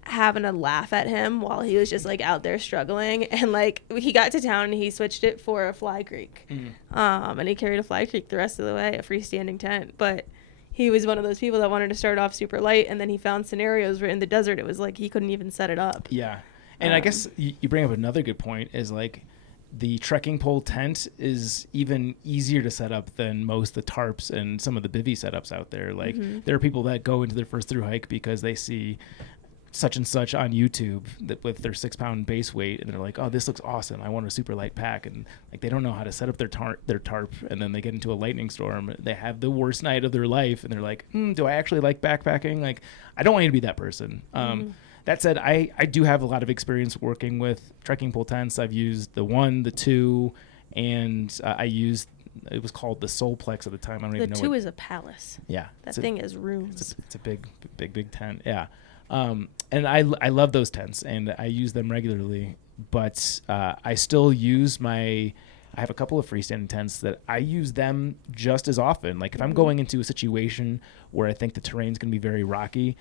having a laugh at him while he was just, like, out there struggling. And, like, he got to town, and he switched it for a Fly Creek. And he carried a Fly Creek the rest of the way, a freestanding tent. But he was one of those people that wanted to start off super light, and then he found scenarios where in the desert it was like he couldn't even set it up. Yeah. And I guess you bring up another good point is like the trekking pole tent is even easier to set up than most of the tarps and some of the bivvy setups out there. Like there are people that go into their first through hike because they see such and such on YouTube that with their 6-pound base weight, and they're like, oh, this looks awesome, I want a super light pack, and like they don't know how to set up their tarp, and then they get into a lightning storm, they have the worst night of their life, and they're like, do I actually like backpacking? Like, I don't want you to be that person. That said, I do have a lot of experience working with trekking pole tents. I've used the 1, the 2, and I used, it was called the Solplex at the time. I don't even know. The 2 is a palace. Yeah. That thing is rooms. It's a big tent. Yeah. And I love those tents, and I use them regularly, but I still use I have a couple of freestanding tents that I use them just as often. Like if I'm going into a situation where I think the terrain's going to be very rocky,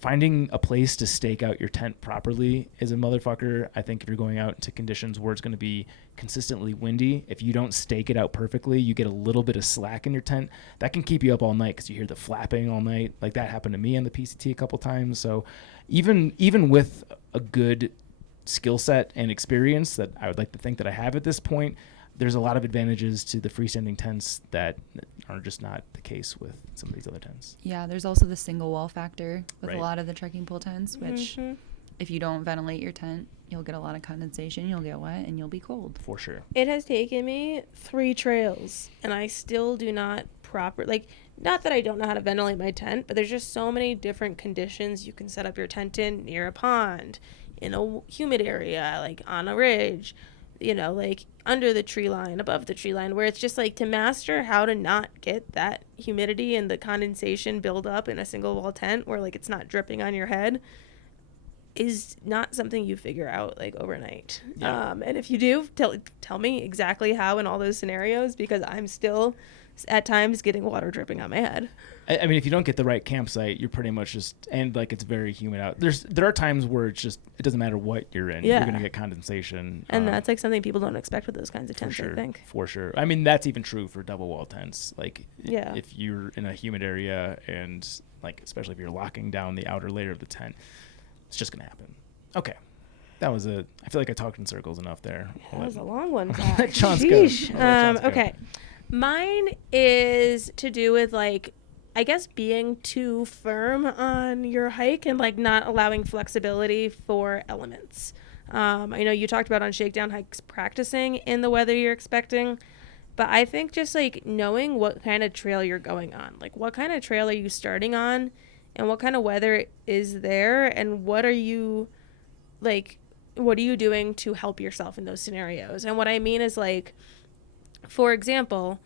finding a place to stake out your tent properly is a motherfucker. I think if you're going out into conditions where it's going to be consistently windy, if you don't stake it out perfectly, you get a little bit of slack in your tent. That can keep you up all night because you hear the flapping all night. Like that happened to me on the PCT a couple times. So even with a good skill set and experience that I would like to think that I have at this point, there's a lot of advantages to the freestanding tents that are just not the case with some of these other tents. Yeah, there's also the single wall factor with Right. a lot of the trekking pole tents, which if you don't ventilate your tent, you'll get a lot of condensation, you'll get wet, and you'll be cold. For sure. It has taken me 3 trails, and I still do not not that I don't know how to ventilate my tent, but there's just so many different conditions you can set up your tent in, near a pond, in a humid area, like on a ridge. you know, like under the tree line, above the tree line, where it's just like to master how to not get that humidity and the condensation build up in a single wall tent where like it's not dripping on your head is not something you figure out like overnight. Yeah. And if you do, tell me exactly how in all those scenarios, because I'm still at times getting water dripping on my head. I mean, if you don't get the right campsite, you're pretty much just, and like it's very humid out. There are times where it's just, it doesn't matter what you're in. Yeah. You're going to get condensation. And that's like something people don't expect with those kinds of tents, I think. For sure. I mean, that's even true for double wall tents. Like, Yeah. if you're in a humid area and like, especially if you're locking down the outer layer of the tent, it's just going to happen. Okay. I feel like I talked in circles enough there. That was a long one. Let Chaunce go. Sheesh. Okay. Mine is to do with like, I guess being too firm on your hike and like not allowing flexibility for elements. I know you talked about on shakedown hikes practicing in the weather you're expecting, but I think just like knowing what kind of trail you're going on, like what kind of trail are you starting on and what kind of weather is there and what are you doing to help yourself in those scenarios? And what I mean is like, for example,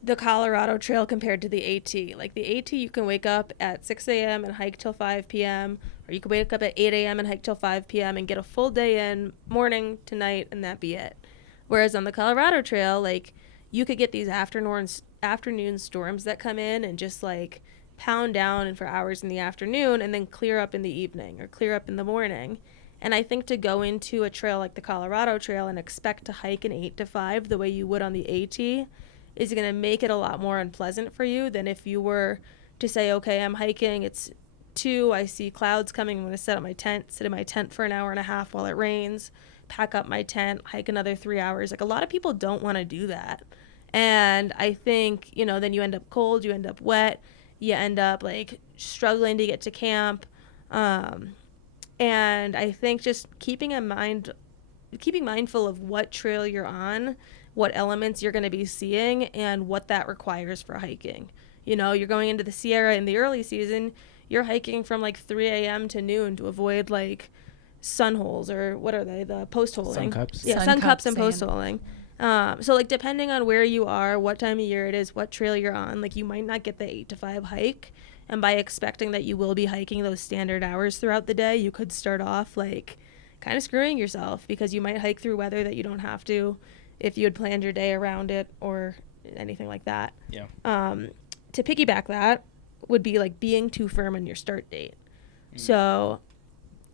the Colorado Trail compared to the AT. Like the AT, you can wake up at 6 a.m. and hike till 5 p.m. Or you can wake up at 8 a.m. and hike till 5 p.m. and get a full day in, morning to night, and that be it. Whereas on the Colorado Trail, like you could get these afternoon storms that come in and just like pound down and for hours in the afternoon and then clear up in the evening or clear up in the morning. And I think to go into a trail like the Colorado Trail and expect to hike an 8 to 5 the way you would on the AT is going to make it a lot more unpleasant for you than if you were to say, okay, I'm hiking, it's 2, I see clouds coming, I'm going to sit in my tent for an hour and a half while it rains, pack up my tent, hike another 3 hours. Like a lot of people don't want to do that. And I think, you know, then you end up cold, you end up wet, you end up like struggling to get to camp. And I think just keeping mindful of what trail you're on, what elements you're going to be seeing, and what that requires for hiking. You know, you're going into the Sierra in the early season, you're hiking from like 3 a.m. to noon to avoid like sun holes, or what are they, the post holing? Sun cups. Yeah, sun cups and post holing. So like depending on where you are, what time of year it is, what trail you're on, like you might not get the 8 to 5 hike. And by expecting that you will be hiking those standard hours throughout the day, you could start off like kind of screwing yourself because you might hike through weather that you don't have to if you had planned your day around it or anything like that. Yeah. To piggyback that would be like being too firm on your start date. So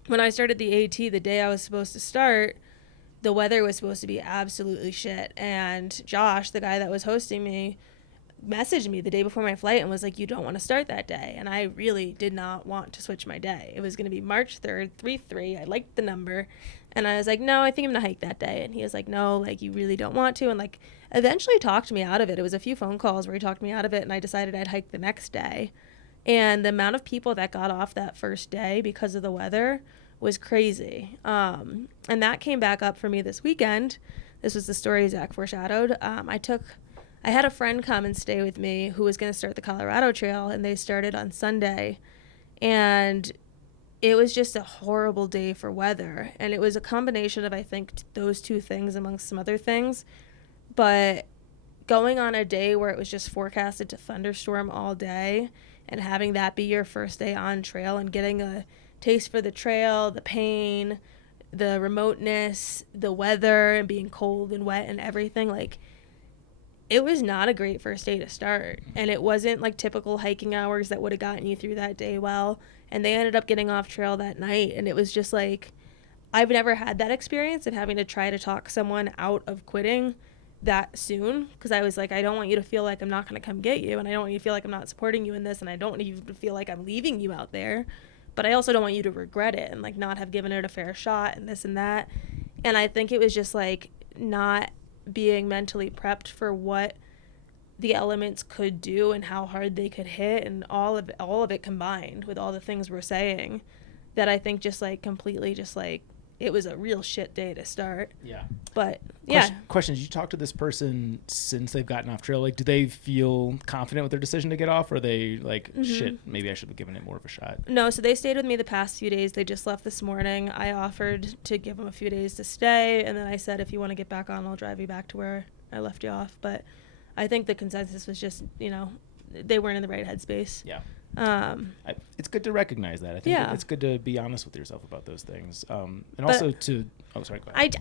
when I started the AT, the day I was supposed to start, the weather was supposed to be absolutely shit. And Josh, the guy that was hosting me, messaged me the day before my flight and was like, you don't want to start that day. And I really did not want to switch my day. It was going to be March 3rd, 3/3. I liked the number. And I was like, no, I think I'm going to hike that day. And he was like, no, like you really don't want to. And like eventually talked me out of it. It was a few phone calls where he talked me out of it. And I decided I'd hike the next day. And the amount of people that got off that first day because of the weather was crazy. And that came back up for me this weekend. This was the story Zach foreshadowed. I had a friend come and stay with me who was going to start the Colorado Trail, and they started on Sunday. And it was just a horrible day for weather. And it was a combination of, I think, those two things amongst some other things. But going on a day where it was just forecasted to thunderstorm all day and having that be your first day on trail and getting a taste for the trail, the pain, the remoteness, the weather, and being cold and wet and everything, like, it was not a great first day to start. And it wasn't like typical hiking hours that would have gotten you through that day well. And they ended up getting off trail that night. And it was just like, I've never had that experience of having to try to talk someone out of quitting that soon. Because I was like, I don't want you to feel like I'm not going to come get you. And I don't want you to feel like I'm not supporting you in this. And I don't want you to feel like I'm leaving you out there. But I also don't want you to regret it and like not have given it a fair shot and this and that. And I think it was just like not being mentally prepped for what the elements could do and how hard they could hit, and all of it combined with all the things we're saying, that I think just like completely just like it was a real shit day to start. Yeah. But yeah. Question: Did you talk to this person since they've gotten off trail? Like, do they feel confident with their decision to get off, or are they like, shit, maybe I should have given it more of a shot? No, so they stayed with me the past few days. They just left this morning. I offered to give them a few days to stay, and then I said, if you want to get back on, I'll drive you back to where I left you off. But I think the consensus was just, they weren't in the right headspace. Yeah. It's good to recognize that. I think it's good to be honest with yourself about those things. And also to, sorry, go ahead.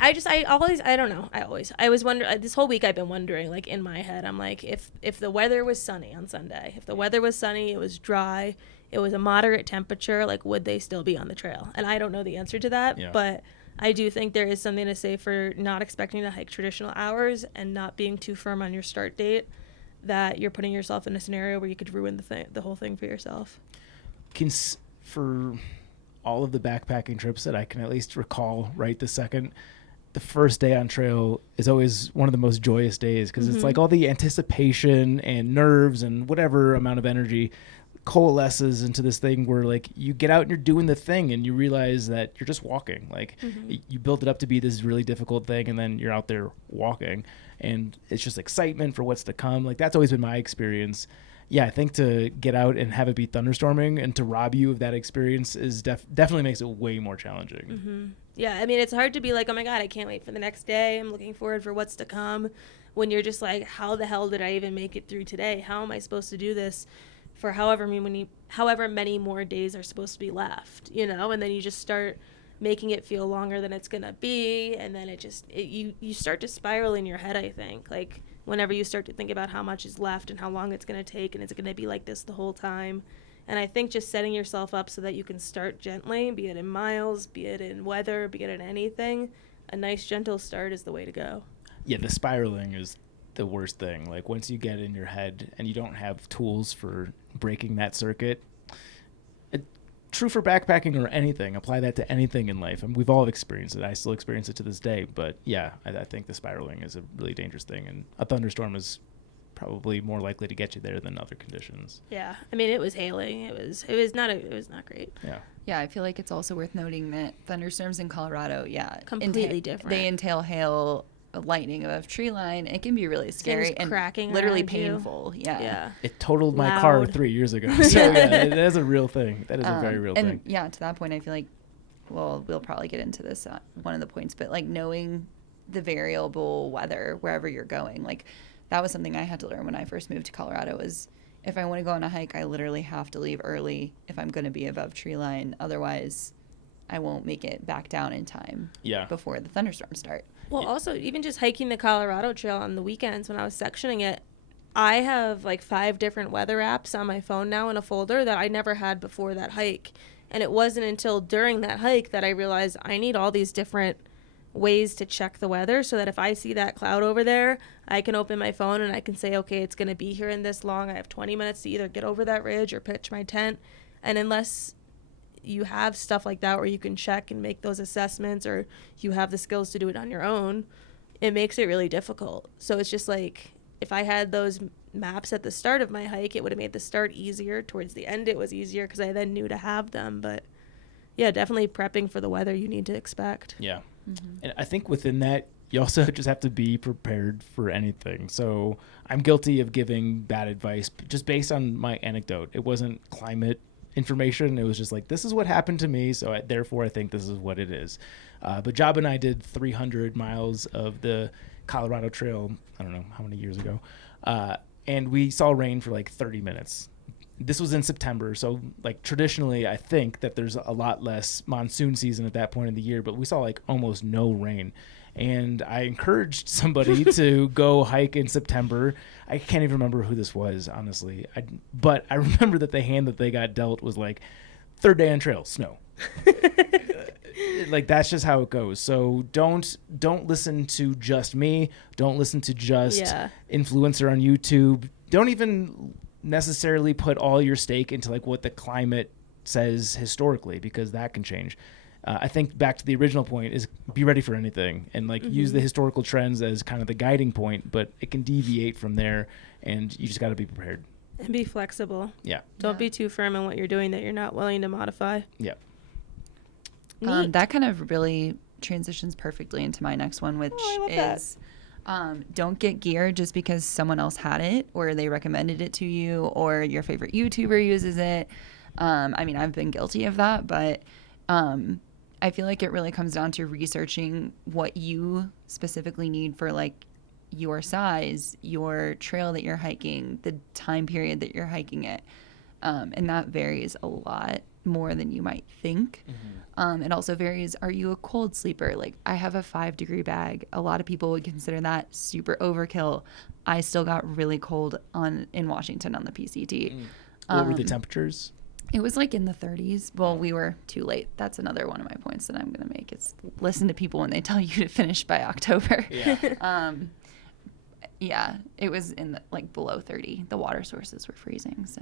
I was wondering, this whole week I've been wondering, like in my head, I'm like, if the weather was sunny on Sunday, if the weather was sunny, it was dry, it was a moderate temperature, like would they still be on the trail? And I don't know the answer to that, but I do think there is something to say for not expecting to hike traditional hours and not being too firm on your start date, that you're putting yourself in a scenario where you could ruin the whole thing for yourself. For all of the backpacking trips that I can at least recall right this second, the first day on trail is always one of the most joyous days because it's like all the anticipation and nerves and whatever amount of energy coalesces into this thing where like you get out and you're doing the thing and you realize that you're just walking. Like you built it up to be this really difficult thing and then you're out there walking and it's just excitement for what's to come. Like that's always been my experience. Yeah, I think to get out and have it be thunderstorming and to rob you of that experience is definitely makes it way more challenging. Yeah, I mean, it's hard to be like, oh my God, I can't wait for the next day. I'm looking forward for what's to come. When you're just like, how the hell did I even make it through today? How am I supposed to do this for however many more days are supposed to be left, And then you just start making it feel longer than it's going to be. And then you start to spiral in your head, I think. Like, whenever you start to think about how much is left and how long it's going to take and it's going to be like this the whole time. And I think just setting yourself up so that you can start gently, be it in miles, be it in weather, be it in anything, a nice gentle start is the way to go. Yeah, the spiraling is the worst thing. Like once you get in your head and you don't have tools for breaking that circuit, true for backpacking or anything, apply that to anything in life. And we've all experienced it. I still experience it to this day. But yeah, I think the spiraling is a really dangerous thing. And a thunderstorm is probably more likely to get you there than other conditions. Yeah. I mean, it was hailing. It was not great. Yeah. Yeah, I feel like it's also worth noting that thunderstorms in Colorado, completely different. They entail hail, lightning above tree line. It can be really scary Things and cracking literally around painful. you. Yeah. It totaled my car 3 years ago. So yeah, that is a real thing. That is a very real thing. And yeah, to that point, I feel like, well, we'll probably get into this one of the points, but like knowing the variable weather wherever you're going, like that was something I had to learn when I first moved to Colorado was if I want to go on a hike, I literally have to leave early if I'm going to be above tree line. Otherwise, I won't make it back down in time before the thunderstorms start. Well, also, even just hiking the Colorado Trail on the weekends when I was sectioning it, I have like 5 different weather apps on my phone now in a folder that I never had before that hike. And it wasn't until during that hike that I realized I need all these different ways to check the weather so that if I see that cloud over there, I can open my phone and I can say, okay, it's going to be here in this long. I have 20 minutes to either get over that ridge or pitch my tent. And unless you have stuff like that where you can check and make those assessments or you have the skills to do it on your own, it makes it really difficult. So it's just like if I had those maps at the start of my hike, it would have made the start easier. Towards the end, it was easier because I then knew to have them. But yeah, definitely prepping for the weather you need to expect. Yeah. And I think within that, you also just have to be prepared for anything. So I'm guilty of giving bad advice just based on my anecdote. It wasn't climate information. It was just like, this is what happened to me. So therefore, I think this is what it is. But Job and I did 300 miles of the Colorado Trail, I don't know how many years ago. And we saw rain for like 30 minutes. This was in September, so like traditionally I think that there's a lot less monsoon season at that point in the year, but we saw like almost no rain. And I encouraged somebody to go hike in September. I can't even remember who this was, honestly. But I remember that the hand that they got dealt was like, 3rd day on trail, snow. Like that's just how it goes. So don't listen to just me. Don't listen to just influencer on YouTube. Don't even necessarily put all your stake into like what the climate says historically, because that can change. I think back to the original point is be ready for anything and like use the historical trends as kind of the guiding point, but it can deviate from there and you just got to be prepared. And be flexible. Yeah. Don't be too firm in what you're doing that you're not willing to modify. Yeah. Neat. That kind of really transitions perfectly into my next one, which is don't get gear just because someone else had it or they recommended it to you or your favorite YouTuber uses it. I mean, I've been guilty of that, but I feel like it really comes down to researching what you specifically need for like your size, your trail that you're hiking, the time period that you're hiking it. And that varies a lot more than you might think. It also varies. Are you a cold sleeper? Like I have a 5-degree bag. A lot of people would consider that super overkill. I still got really cold in Washington on the PCT. What were the temperatures? It was like in the 30s. Well, we were too late. That's another one of my points that I'm going to make is listen to people when they tell you to finish by October. Yeah. Yeah, it was in like below 30. The water sources were freezing, so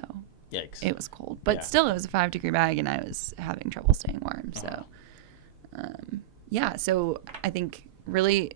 Yikes. it was cold. But still, it was a 5-degree bag, and I was having trouble staying warm. So, yeah. So I think really,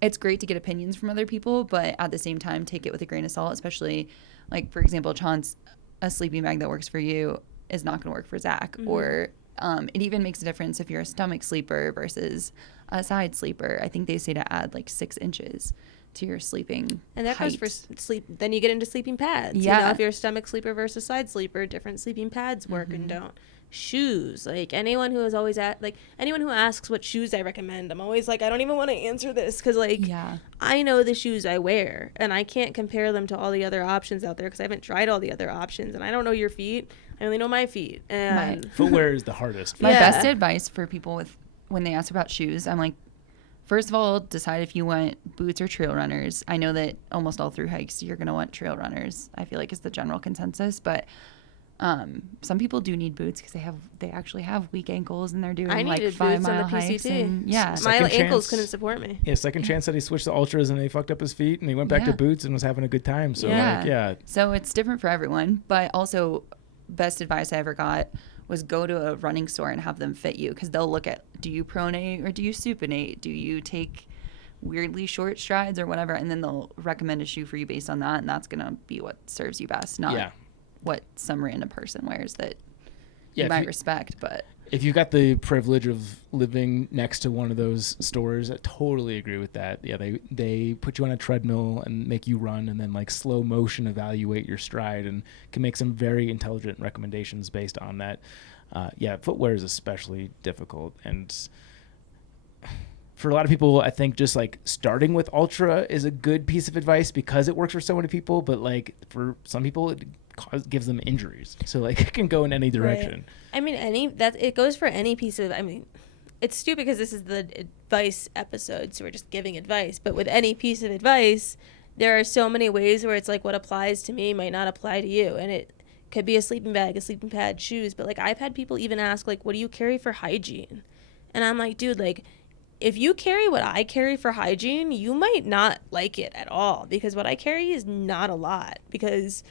it's great to get opinions from other people, but at the same time, take it with a grain of salt. Especially, like for example, Chaunce, a sleeping bag that works for you is not going to work for Zach, or it even makes a difference if you're a stomach sleeper versus a side sleeper. I think they say to add like 6 inches to your sleeping And that height. goes for sleep. Then you get into sleeping pads. Yeah. You know, if you're a stomach sleeper versus side sleeper, different sleeping pads work and don't. Shoes. Like anyone who is always anyone who asks what shoes I recommend, I'm always like, I don't even want to answer this because like I know the shoes I wear and I can't compare them to all the other options out there because I haven't tried all the other options and I don't know your feet. I only know my feet. And Footwear is the hardest. My best advice for people when they ask about shoes, I'm like, first of all, decide if you want boots or trail runners. I know that almost all through hikes, you're going to want trail runners, I feel like is the general consensus. But some people do need boots because they actually have weak ankles and they're doing like 5-mile hikes. And, my ankles couldn't support me. Yeah, second chance that he switched to ultras and they fucked up his feet and he went back to boots and was having a good time. So So it's different for everyone. But also, best advice I ever got was go to a running store and have them fit you because they'll look at, do you pronate or do you supinate? Do you take weirdly short strides or whatever? And then they'll recommend a shoe for you based on that. And that's going to be what serves you best, not what some random person wears that you might respect. But if you've got the privilege of living next to one of those stores, I totally agree with that. Yeah, they put you on a treadmill and make you run and then like slow motion evaluate your stride and can make some very intelligent recommendations based on that. Footwear is especially difficult. And for a lot of people, I think just like starting with ultra is a good piece of advice because it works for so many people. But like for some people, it gives them injuries. So like it can go in any direction. Right. I mean, it goes for any piece of, I mean, it's stupid because this is the advice episode, so we're just giving advice. But with any piece of advice, there are so many ways where it's like what applies to me might not apply to you. And it could be a sleeping bag, a sleeping pad, shoes. But like I've had people even ask like, what do you carry for hygiene? And I'm like, dude, like if you carry what I carry for hygiene, you might not like it at all because what I carry is not a lot because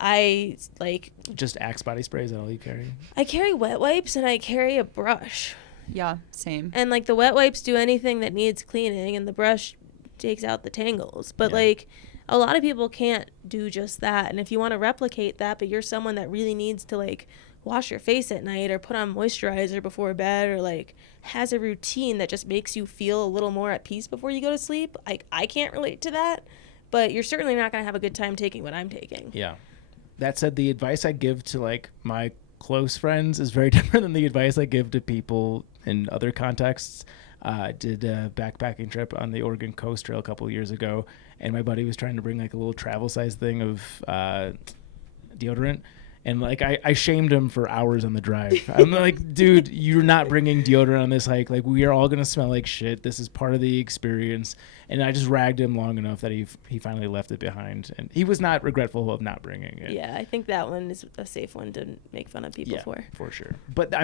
I like just Axe body spray. Is that all you carry? I carry wet wipes and I carry a brush. Yeah, same. And like the wet wipes do anything that needs cleaning and the brush takes out the tangles. But like a lot of people can't do just that. And if you want to replicate that, but you're someone that really needs to like wash your face at night or put on moisturizer before bed or like has a routine that just makes you feel a little more at peace before you go to sleep, like I can't relate to that. But you're certainly not going to have a good time taking what I'm taking. Yeah. That said, the advice I give to like my close friends is very different than the advice I give to people in other contexts. I did a backpacking trip on the Oregon Coast Trail a couple of years ago, and my buddy was trying to bring like a little travel size thing of deodorant. And like I shamed him for hours on the drive. I'm like, dude, you're not bringing deodorant on this hike. Like we are all gonna smell like shit. This is part of the experience. And I just ragged him long enough that he finally left it behind. And he was not regretful of not bringing it. Yeah, I think that one is a safe one to make fun of people for sure. But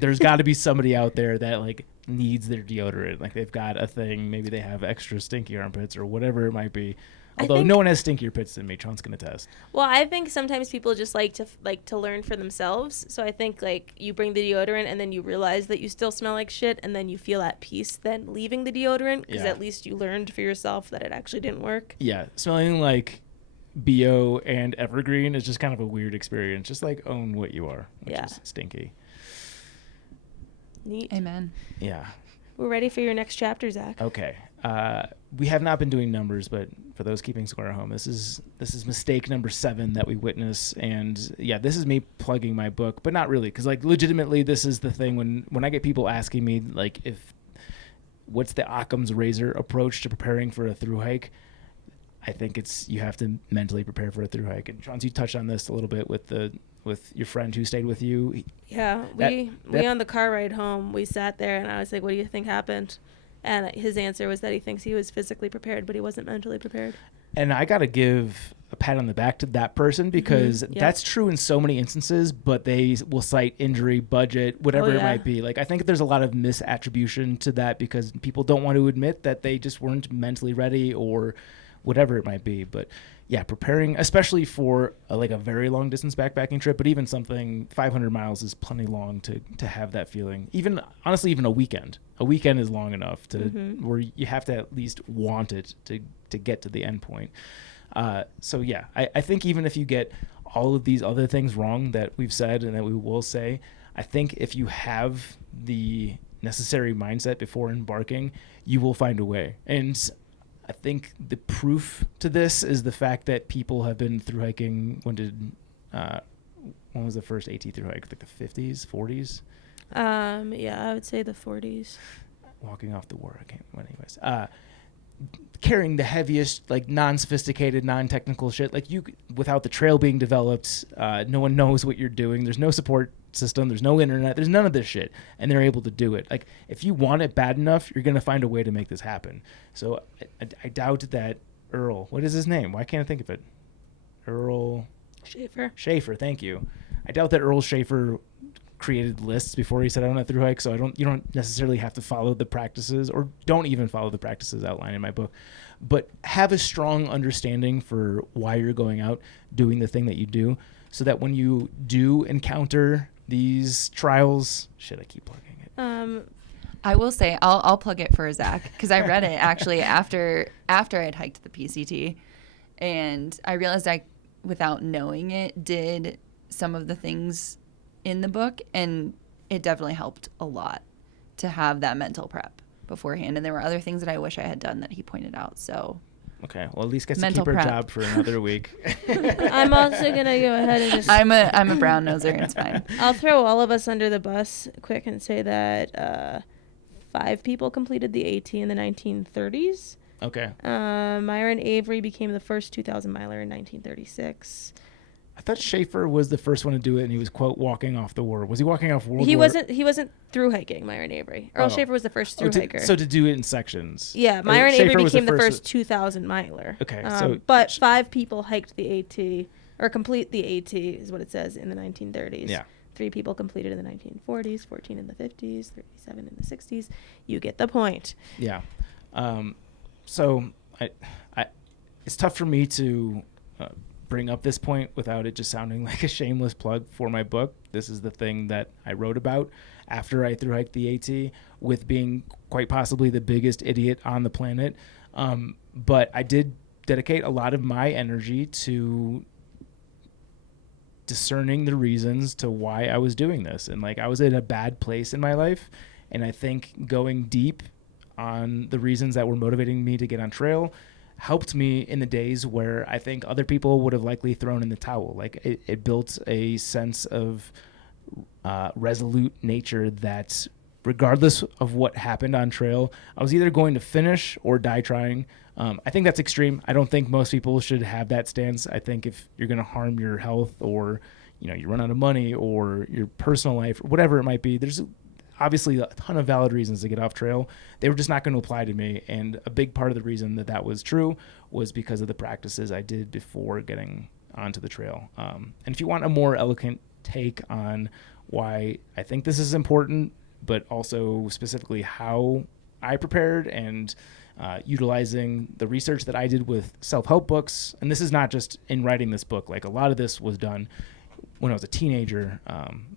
there's got to be somebody out there that like needs their deodorant. Like they've got a thing. Maybe they have extra stinky armpits or whatever it might be. Although no one has stinkier pits than me. Chaunce can attest. Well, I think sometimes people just like to learn for themselves. So I think like you bring the deodorant and then you realize that you still smell like shit and then you feel at peace then leaving the deodorant because at least you learned for yourself that it actually didn't work. Yeah, smelling like BO and Evergreen is just kind of a weird experience. Just like own what you are, which is stinky. Neat. Amen. Yeah. We're ready for your next chapter, Zach. Okay. We have not been doing numbers, but for those keeping score at home, this is mistake number 7 that we witness. And yeah, this is me plugging my book, but not really, because like legitimately, this is the thing when I get people asking me like what's the Occam's razor approach to preparing for a through hike. I think it's you have to mentally prepare for a through hike. And Chaunce, you touched on this a little bit with your friend who stayed with you. Yeah, we on the car ride home, we sat there and I was like, what do you think happened? And his answer was that he thinks he was physically prepared, but he wasn't mentally prepared. And I got to give a pat on the back to that person, because that's true in so many instances, but they will cite injury, budget, whatever it might be. Like, I think there's a lot of misattribution to that because people don't want to admit that they just weren't mentally ready or whatever it might be. But yeah, preparing, especially for like a very long distance backpacking trip, but even something 500 miles is plenty long to have that feeling. Even honestly, even a weekend is long enough to where you have to at least want it to get to the end point. So yeah, I think even if you get all of these other things wrong that we've said and that we will say, I think if you have the necessary mindset before embarking, you will find a way. And I think the proof to this is the fact that people have been through hiking. When was the first AT through hike? Like the 50s, 40s? Yeah, I would say the 40s. Walking off the war. I can't. Anyways, carrying the heaviest, like non-sophisticated, non-technical shit. Like without the trail being developed, no one knows what you're doing. There's no support system. There's no internet. There's none of this shit, and they're able to do it. Like if you want it bad enough, you're gonna find a way to make this happen. So I doubt that Earl. What is his name? Why can't I think of it? Earl Schaefer. Thank you. I doubt that Earl Schaefer created lists before he set out on a through hike, so you don't necessarily have to follow the practices, or don't even follow the practices outlined in my book, but have a strong understanding for why you're going out doing the thing that you do, so that when you do encounter these trials, I keep plugging it. I will say I'll plug it for Zach, because I read it actually after I'd hiked the PCT, and I realized I, without knowing it, did some of the things in the book, and it definitely helped a lot to have that mental prep beforehand. And there were other things that I wish I had done that he pointed out. So okay, well, Elise gets to mental keep her prep. job for another week. I'm also gonna go ahead and just I'm a brown noser, and it's fine. I'll throw all of us under the bus quick and say that 5 people completed the AT in the 1930s. Okay. Myron Avery became the first 2,000 miler in 1936. I thought Schaefer was the first one to do it, and he was, quote, walking off the war. Was he walking off World He War? He wasn't through hiking, Myron Avery. Earl Schaefer was the first through hiker. So to do it in sections. Yeah, Myron Avery became the first 2,000 miler. Okay, but 5 people hiked the AT, or complete the AT is what it says, in the 1930s. Yeah. 3 people completed in the 1940s, 14 in the 50s, 37 in the 60s. You get the point. Yeah. So I it's tough for me to bring up this point without it just sounding like a shameless plug for my book. This is the thing that I wrote about after I through hiked the AT, with being quite possibly the biggest idiot on the planet. But I did dedicate a lot of my energy to discerning the reasons to why I was doing this. And like, I was in a bad place in my life, and I think going deep on the reasons that were motivating me to get on trail helped me in the days where I think other people would have likely thrown in the towel. Like it built a sense of resolute nature that regardless of what happened on trail, I was either going to finish or die trying. I think that's extreme. I don't think most people should have that stance. I think if you're going to harm your health, or you run out of money, or your personal life, or whatever it might be, there's obviously a ton of valid reasons to get off trail. They were just not going to apply to me. And a big part of the reason that was true was because of the practices I did before getting onto the trail. And if you want a more eloquent take on why I think this is important, but also specifically how I prepared and utilizing the research that I did with self-help books, and this is not just in writing this book, like a lot of this was done when I was a teenager,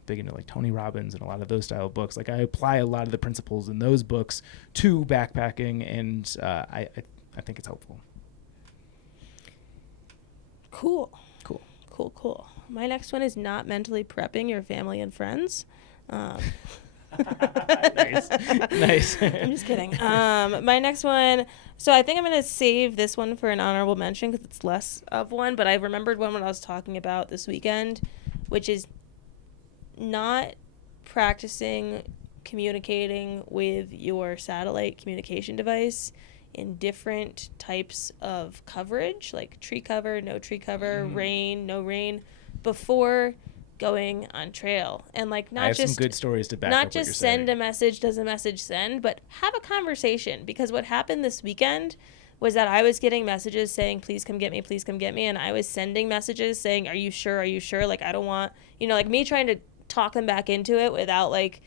big into like Tony Robbins and a lot of those style of books. Like I apply a lot of the principles in those books to backpacking, and I think it's helpful. Cool. My next one is not mentally prepping your family and friends. Nice. I'm just kidding. My next one. So I think I'm going to save this one for an honorable mention because it's less of one. But I remembered one when I was talking about this weekend, which is not practicing communicating with your satellite communication device in different types of coverage, like tree cover, no tree cover, rain, no rain, before going on trail. And like not I have just some good stories to back not up what just you're send saying. a message, does a message send, but have a conversation. Because what happened this weekend was that I was getting messages saying, please come get me, please come get me. And I was sending messages saying, are you sure? Are you sure? Like, I don't want, like me trying to talk them back into it without like,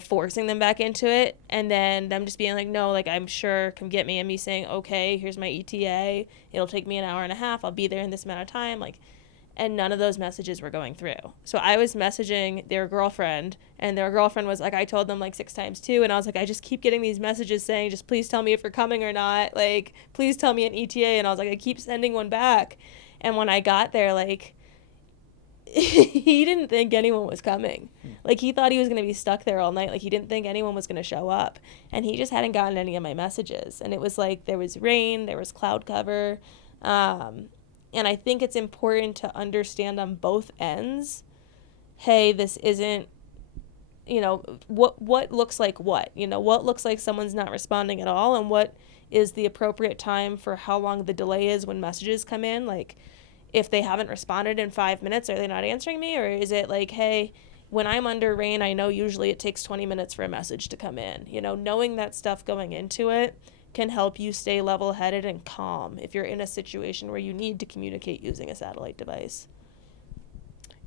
forcing them back into it. And then them just being like, no, like, I'm sure, come get me. And me saying, okay, here's my ETA. It'll take me an hour and a half. I'll be there in this amount of time. Like, and none of those messages were going through. So I was messaging their girlfriend, and their girlfriend was like, I told them like 6 times too. And I was like, I just keep getting these messages saying, just please tell me if you're coming or not. Like, please tell me an ETA. And I was like, I keep sending one back. And when I got there, like, he didn't think anyone was coming. Like, he thought he was going to be stuck there all night. Like, he didn't think anyone was going to show up. And he just hadn't gotten any of my messages. And it was like, there was rain, there was cloud cover. And I think it's important to understand on both ends, hey, this isn't, what looks like what? What looks like someone's not responding at all, and what is the appropriate time for how long the delay is when messages come in. Like, if they haven't responded in 5 minutes, are they not answering me? Or is it like, hey, when I'm under rain, I know usually it takes 20 minutes for a message to come in. Knowing that stuff going into it can help you stay level-headed and calm if you're in a situation where you need to communicate using a satellite device.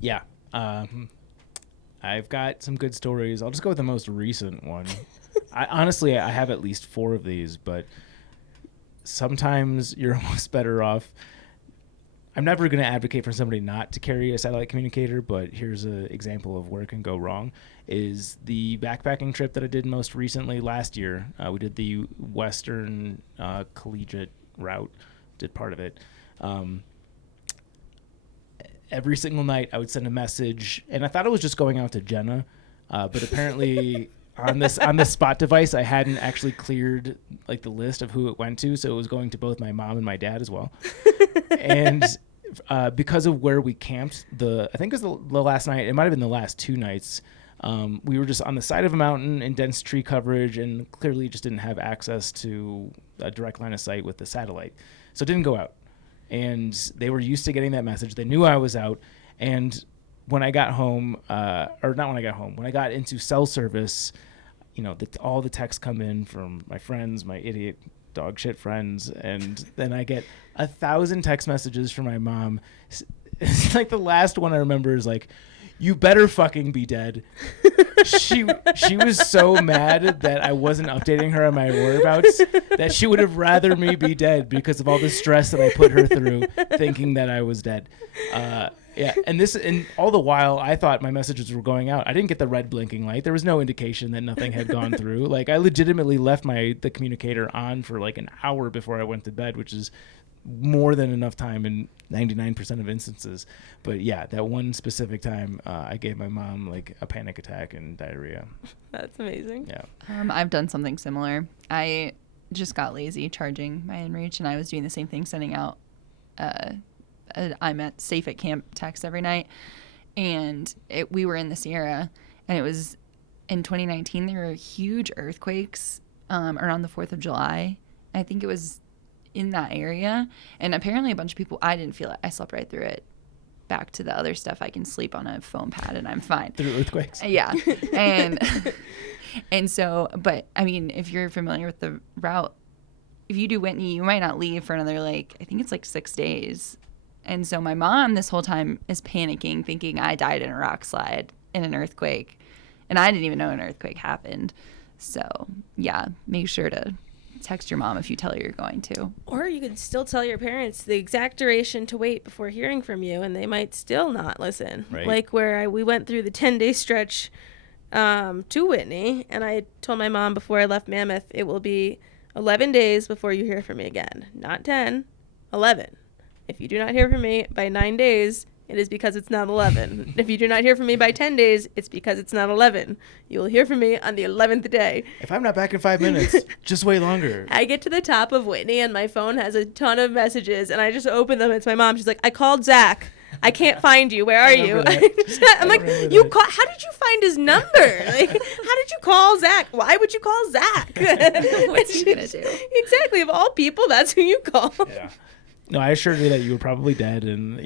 Yeah. I've got some good stories. I'll just go with the most recent one. Honestly, I have at least 4 of these, but sometimes you're almost better off. I'm never going to advocate for somebody not to carry a satellite communicator, but here's an example of where it can go wrong. Is the backpacking trip that I did most recently last year. We did the Western Collegiate route, did part of it. Every single night I would send a message, and I thought it was just going out to Jenna, but apparently on this spot device I hadn't actually cleared like the list of who it went to, so it was going to both my mom and my dad as well. And because of where we camped, I think it was the last night, it might have been the last 2 nights, we were just on the side of a mountain in dense tree coverage and clearly just didn't have access to a direct line of sight with the satellite. So it didn't go out. And they were used to getting that message. They knew I was out. And when I got home, when I got into cell service, all the texts come in from my friends, my idiot dog shit friends, and then I get 1,000 text messages from my mom. It's like the last one I remember is like, you better fucking be dead. She was so mad that I wasn't updating her on my whereabouts that she would have rather me be dead because of all the stress that I put her through thinking that I was dead. Yeah, and all the while I thought my messages were going out. I didn't get the red blinking light. There was no indication that nothing had gone through. Like, I legitimately left the communicator on for like an hour before I went to bed, which is more than enough time in 99% of instances. But yeah, that one specific time, I gave my mom like a panic attack and diarrhea. That's amazing. Yeah. I've done something similar. I just got lazy charging my inReach, and I was doing the same thing, sending out I'm at safe at camp text every night. And we were in the Sierra, and it was in 2019. There were huge earthquakes around the 4th of July. I think it was in that area, and apparently a bunch of people, I didn't feel it. I slept right through it. Back to the other stuff, I can sleep on a foam pad and I'm fine. Through earthquakes? Yeah. And so, but I mean, if you're familiar with the route, if you do Whitney, you might not leave for another, I think it's 6 days. And so my mom this whole time is panicking, thinking I died in a rock slide in an earthquake, and I didn't even know an earthquake happened. So yeah, make sure to text your mom if you tell her you're going to. Or you could still tell your parents the exact duration to wait before hearing from you, and they might still not listen. Right. Like where we went through the 10-day stretch to Whitney, and I told my mom before I left Mammoth, it will be 11 days before you hear from me again. Not 10, 11. If you do not hear from me by 9 days, it is because it's not 11. If you do not hear from me by 10 days, it's because it's not 11. You will hear from me on the 11th day. If I'm not back in 5 minutes, just wait longer. I get to the top of Whitney and my phone has a ton of messages and I just open them. It's my mom. She's like, I called Zach. I can't find you. Where are you? I'm like, how did you find his number? Like, how did you call Zach? Why would you call Zach? What's he gonna do? Exactly. Of all people, that's who you call. Yeah. No, I assured her that you were probably dead and,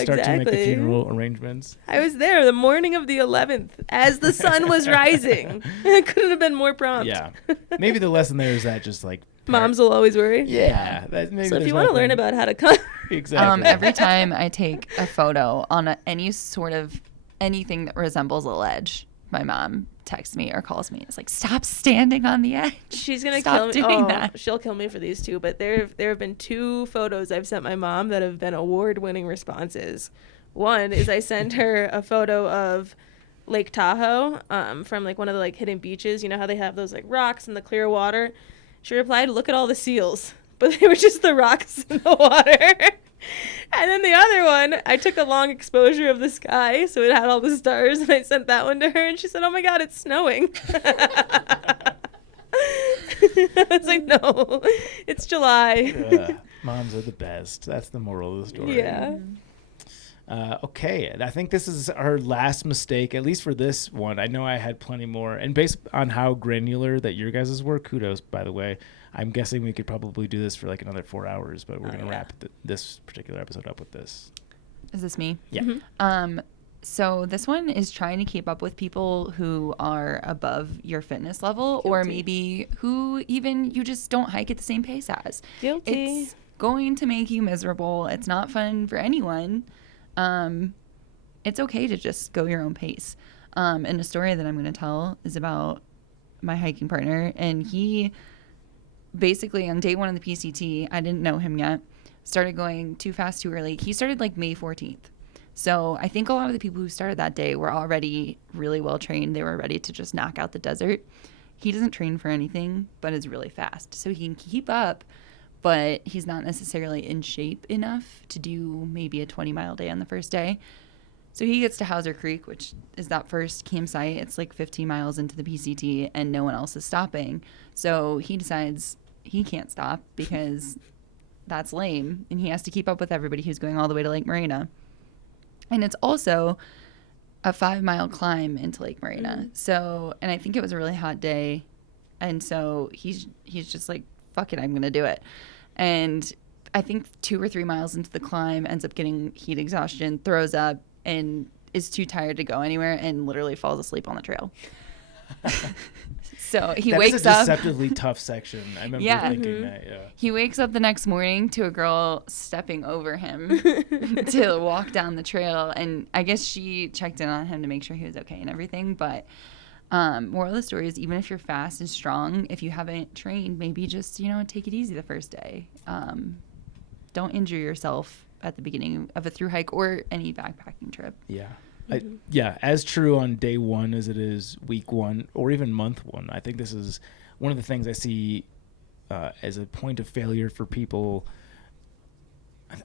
start to make the funeral arrangements. I was there the morning of the 11th as the sun was rising. It couldn't have been more prompt. Yeah. Maybe the lesson there is that just like... Moms will always worry. Yeah. So if you want to learn about how to come... Exactly. Every time I take a photo on anything that resembles a ledge, my mom texts me or calls me. It's like, stop standing on the edge. She's gonna Stop kill me. doing that. She'll kill me for these two. But there have been 2 photos I've sent my mom that have been award-winning responses. One is I sent her a photo of Lake Tahoe from like one of the like hidden beaches. You know how they have those like rocks and the clear water. She replied, "Look at all the seals," but they were just the rocks in the water. And then the other one, I took a long exposure of the sky, so it had all the stars, and I sent that one to her, and she said, "Oh my God, it's snowing." I was like, "No, it's July." Moms are the best. That's the moral of the story. Yeah. Okay, I think this is our last mistake, at least for this one. I know I had plenty more, and based on how granular that your guys' were, kudos, by the way. I'm guessing we could probably do this for like another 4 hours, but we're going to wrap this particular episode up with this. Is this me? Yeah. Mm-hmm. So this one is trying to keep up with people who are above your fitness level or maybe who even you just don't hike at the same pace as. Guilty. It's going to make you miserable. It's not fun for anyone. It's okay to just go your own pace. And a story that I'm going to tell is about my hiking partner, and he basically on day 1 of the PCT, I didn't know him yet, started going too fast too early. He started like May 14th. So I think a lot of the people who started that day were already really well trained. They were ready to just knock out the desert. He doesn't train for anything, but is really fast. So he can keep up, but he's not necessarily in shape enough to do maybe a 20-mile day on the first day. So he gets to Hauser Creek, which is that first campsite. It's like 15 miles into the PCT, and no one else is stopping. So he decides he can't stop because that's lame, and he has to keep up with everybody who's going all the way to Lake Morena. And it's also a 5-mile climb into Lake Morena. So, and I think it was a really hot day, and so he's just like, fuck it, I'm going to do it. And I think 2 or 3 miles into the climb, ends up getting heat exhaustion, throws up, and is too tired to go anywhere, and literally falls asleep on the trail. So he wakes up. That's a deceptively tough section. I remember thinking that, yeah. He wakes up the next morning to a girl stepping over him to walk down the trail. And I guess she checked in on him to make sure he was okay and everything. But moral of the story is, even if you're fast and strong, if you haven't trained, maybe just, take it easy the first day. Don't injure yourself at the beginning of a thru hike or any backpacking trip. Yeah. As true on day 1 as it is week 1 or even month 1. I think this is one of the things I see as a point of failure for people.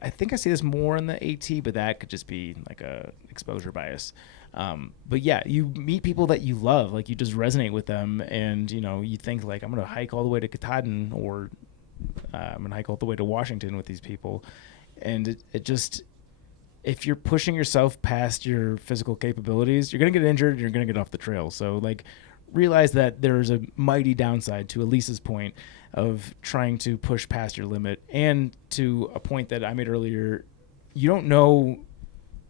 I think I see this more in the AT, but that could just be like a exposure bias. But yeah, you meet people that you love, like you just resonate with them, and you think like, I'm gonna hike all the way to Katahdin, or I'm gonna hike all the way to Washington with these people, and it just, if you're pushing yourself past your physical capabilities, you're going to get injured and you're going to get off the trail. So realize that there's a mighty downside to Elise's point of trying to push past your limit, and to a point that I made earlier, you don't know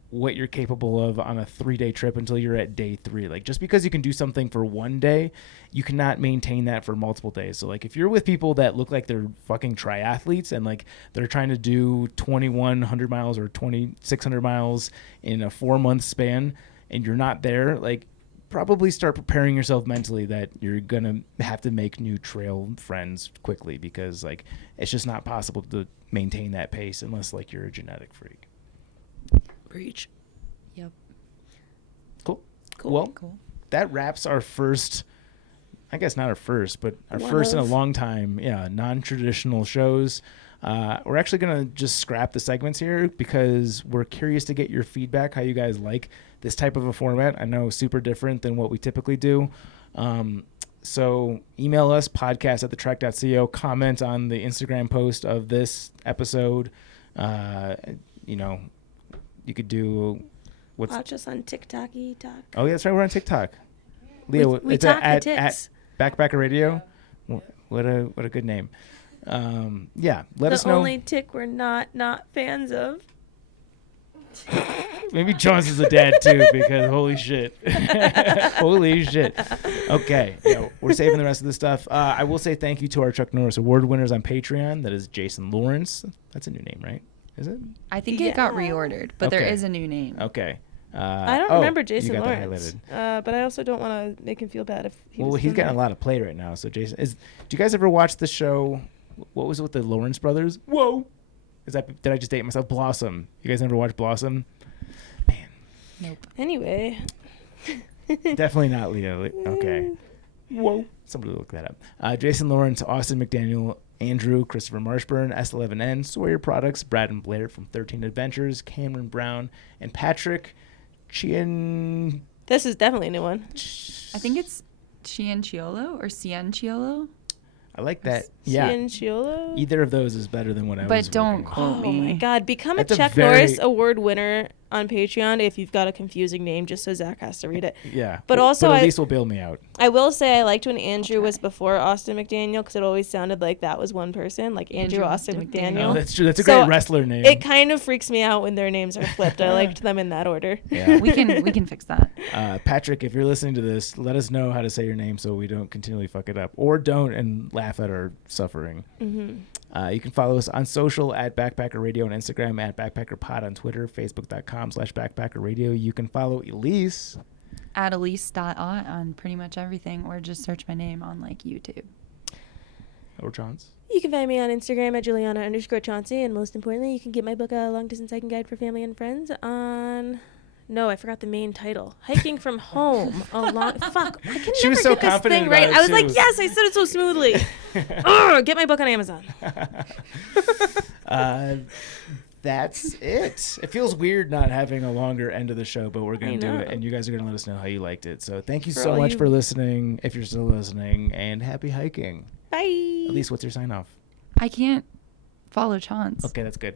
what you're capable of on a 3-day trip until you're at day 3. Like, just because you can do something for 1 day, you cannot maintain that for multiple days. So like, if you're with people that look like they're fucking triathletes and like they're trying to do 2,100 miles or 2,600 miles in a 4-month span, and you're not there, like, probably start preparing yourself mentally that you're gonna have to make new trail friends quickly, because like, it's just not possible to maintain that pace unless like you're a genetic freak. Preach. Yep. Cool. Well, that wraps our first I guess not our first, but our One first in a of. long time. Yeah, non-traditional shows. We're actually gonna just scrap the segments here because we're curious to get your feedback, how you guys like this type of a format. I know super different than what we typically do. So email us, podcast@thetrek.co, comment on the Instagram post of this episode. You know, you could do Watch us on TikTok-y talk. Oh, yeah, that's right. We're on TikTok. Leo, We it's talk at ticks. Backpacker Radio. What a good name. Yeah, let us The know. only tick we're not fans of. Maybe Chaunce is a dad too, because holy shit. Holy shit. Okay, yeah, we're saving the rest of the stuff. I will say thank you to our Chuck Norris Award winners on Patreon. That is Jason Lawrence. That's a new name, right? Is it? I think it got reordered, but there Okay. is a new name. Okay. I don't remember Jason you got that Lawrence, highlighted. but I also don't want to make him feel bad if he Well, was he's from getting there. a lot of play right now. So Jason is. Do you guys ever watch the show? What was it with the Lawrence brothers? Whoa. Did I just date myself? Blossom. You guys never watched Blossom? Man. Nope. Anyway. Definitely not Leo. Okay. Whoa. Somebody look that up. Jason Lawrence, Austin McDaniel, Andrew, Christopher Marshburn, S11N, Sawyer Products, Brad and Blair from 13 Adventures, Cameron Brown, and Patrick Chian. This is definitely a new one. I think it's Cianciolo or Cianciolo. I like that. Yeah. Cianciolo? Either of those is better than what I was But don't working on. quote Oh me. my God! Become That's a a Chuck very- Norris Award winner on Patreon if you've got a confusing name, just so Zach has to read it. Yeah. But also at I- least will bail me out. I will say I liked when Andrew was before Austin McDaniel because it always sounded like that was one person, like Andrew Austin McDaniel. Oh, that's true. That's a So great wrestler name. It kind of freaks me out when their names are flipped. I liked them in that order. Yeah. We can fix that. Patrick, if you're listening to this, let us know how to say your name so we don't continually fuck it up, or don't and laugh at our suffering. You can follow us on social at Backpacker Radio on Instagram, at Backpacker Pod on Twitter, Facebook.com/Backpacker Radio. You can follow Elise. At Elise.ot on pretty much everything, or just search my name on like YouTube. Or Chaunce. You can find me on Instagram at juliana_chauncey, and most importantly, you can get my book, A Long Distance Hiking Guide for Family and Friends, on... No, I forgot the main title. Hiking from Home. Fuck. I can She never was so get this confident thing about right. it, I was too. like, yes, I said it so smoothly. Ugh, get my book on Amazon. That's it. It feels weird not having a longer end of the show, but we're going I to do know. it, and you guys are going to let us know how you liked it. So thank you For so all much you- for listening, if you're still listening, and happy hiking. Bye. Elise, what's your sign off? I can't follow Chaunce. Okay, that's good.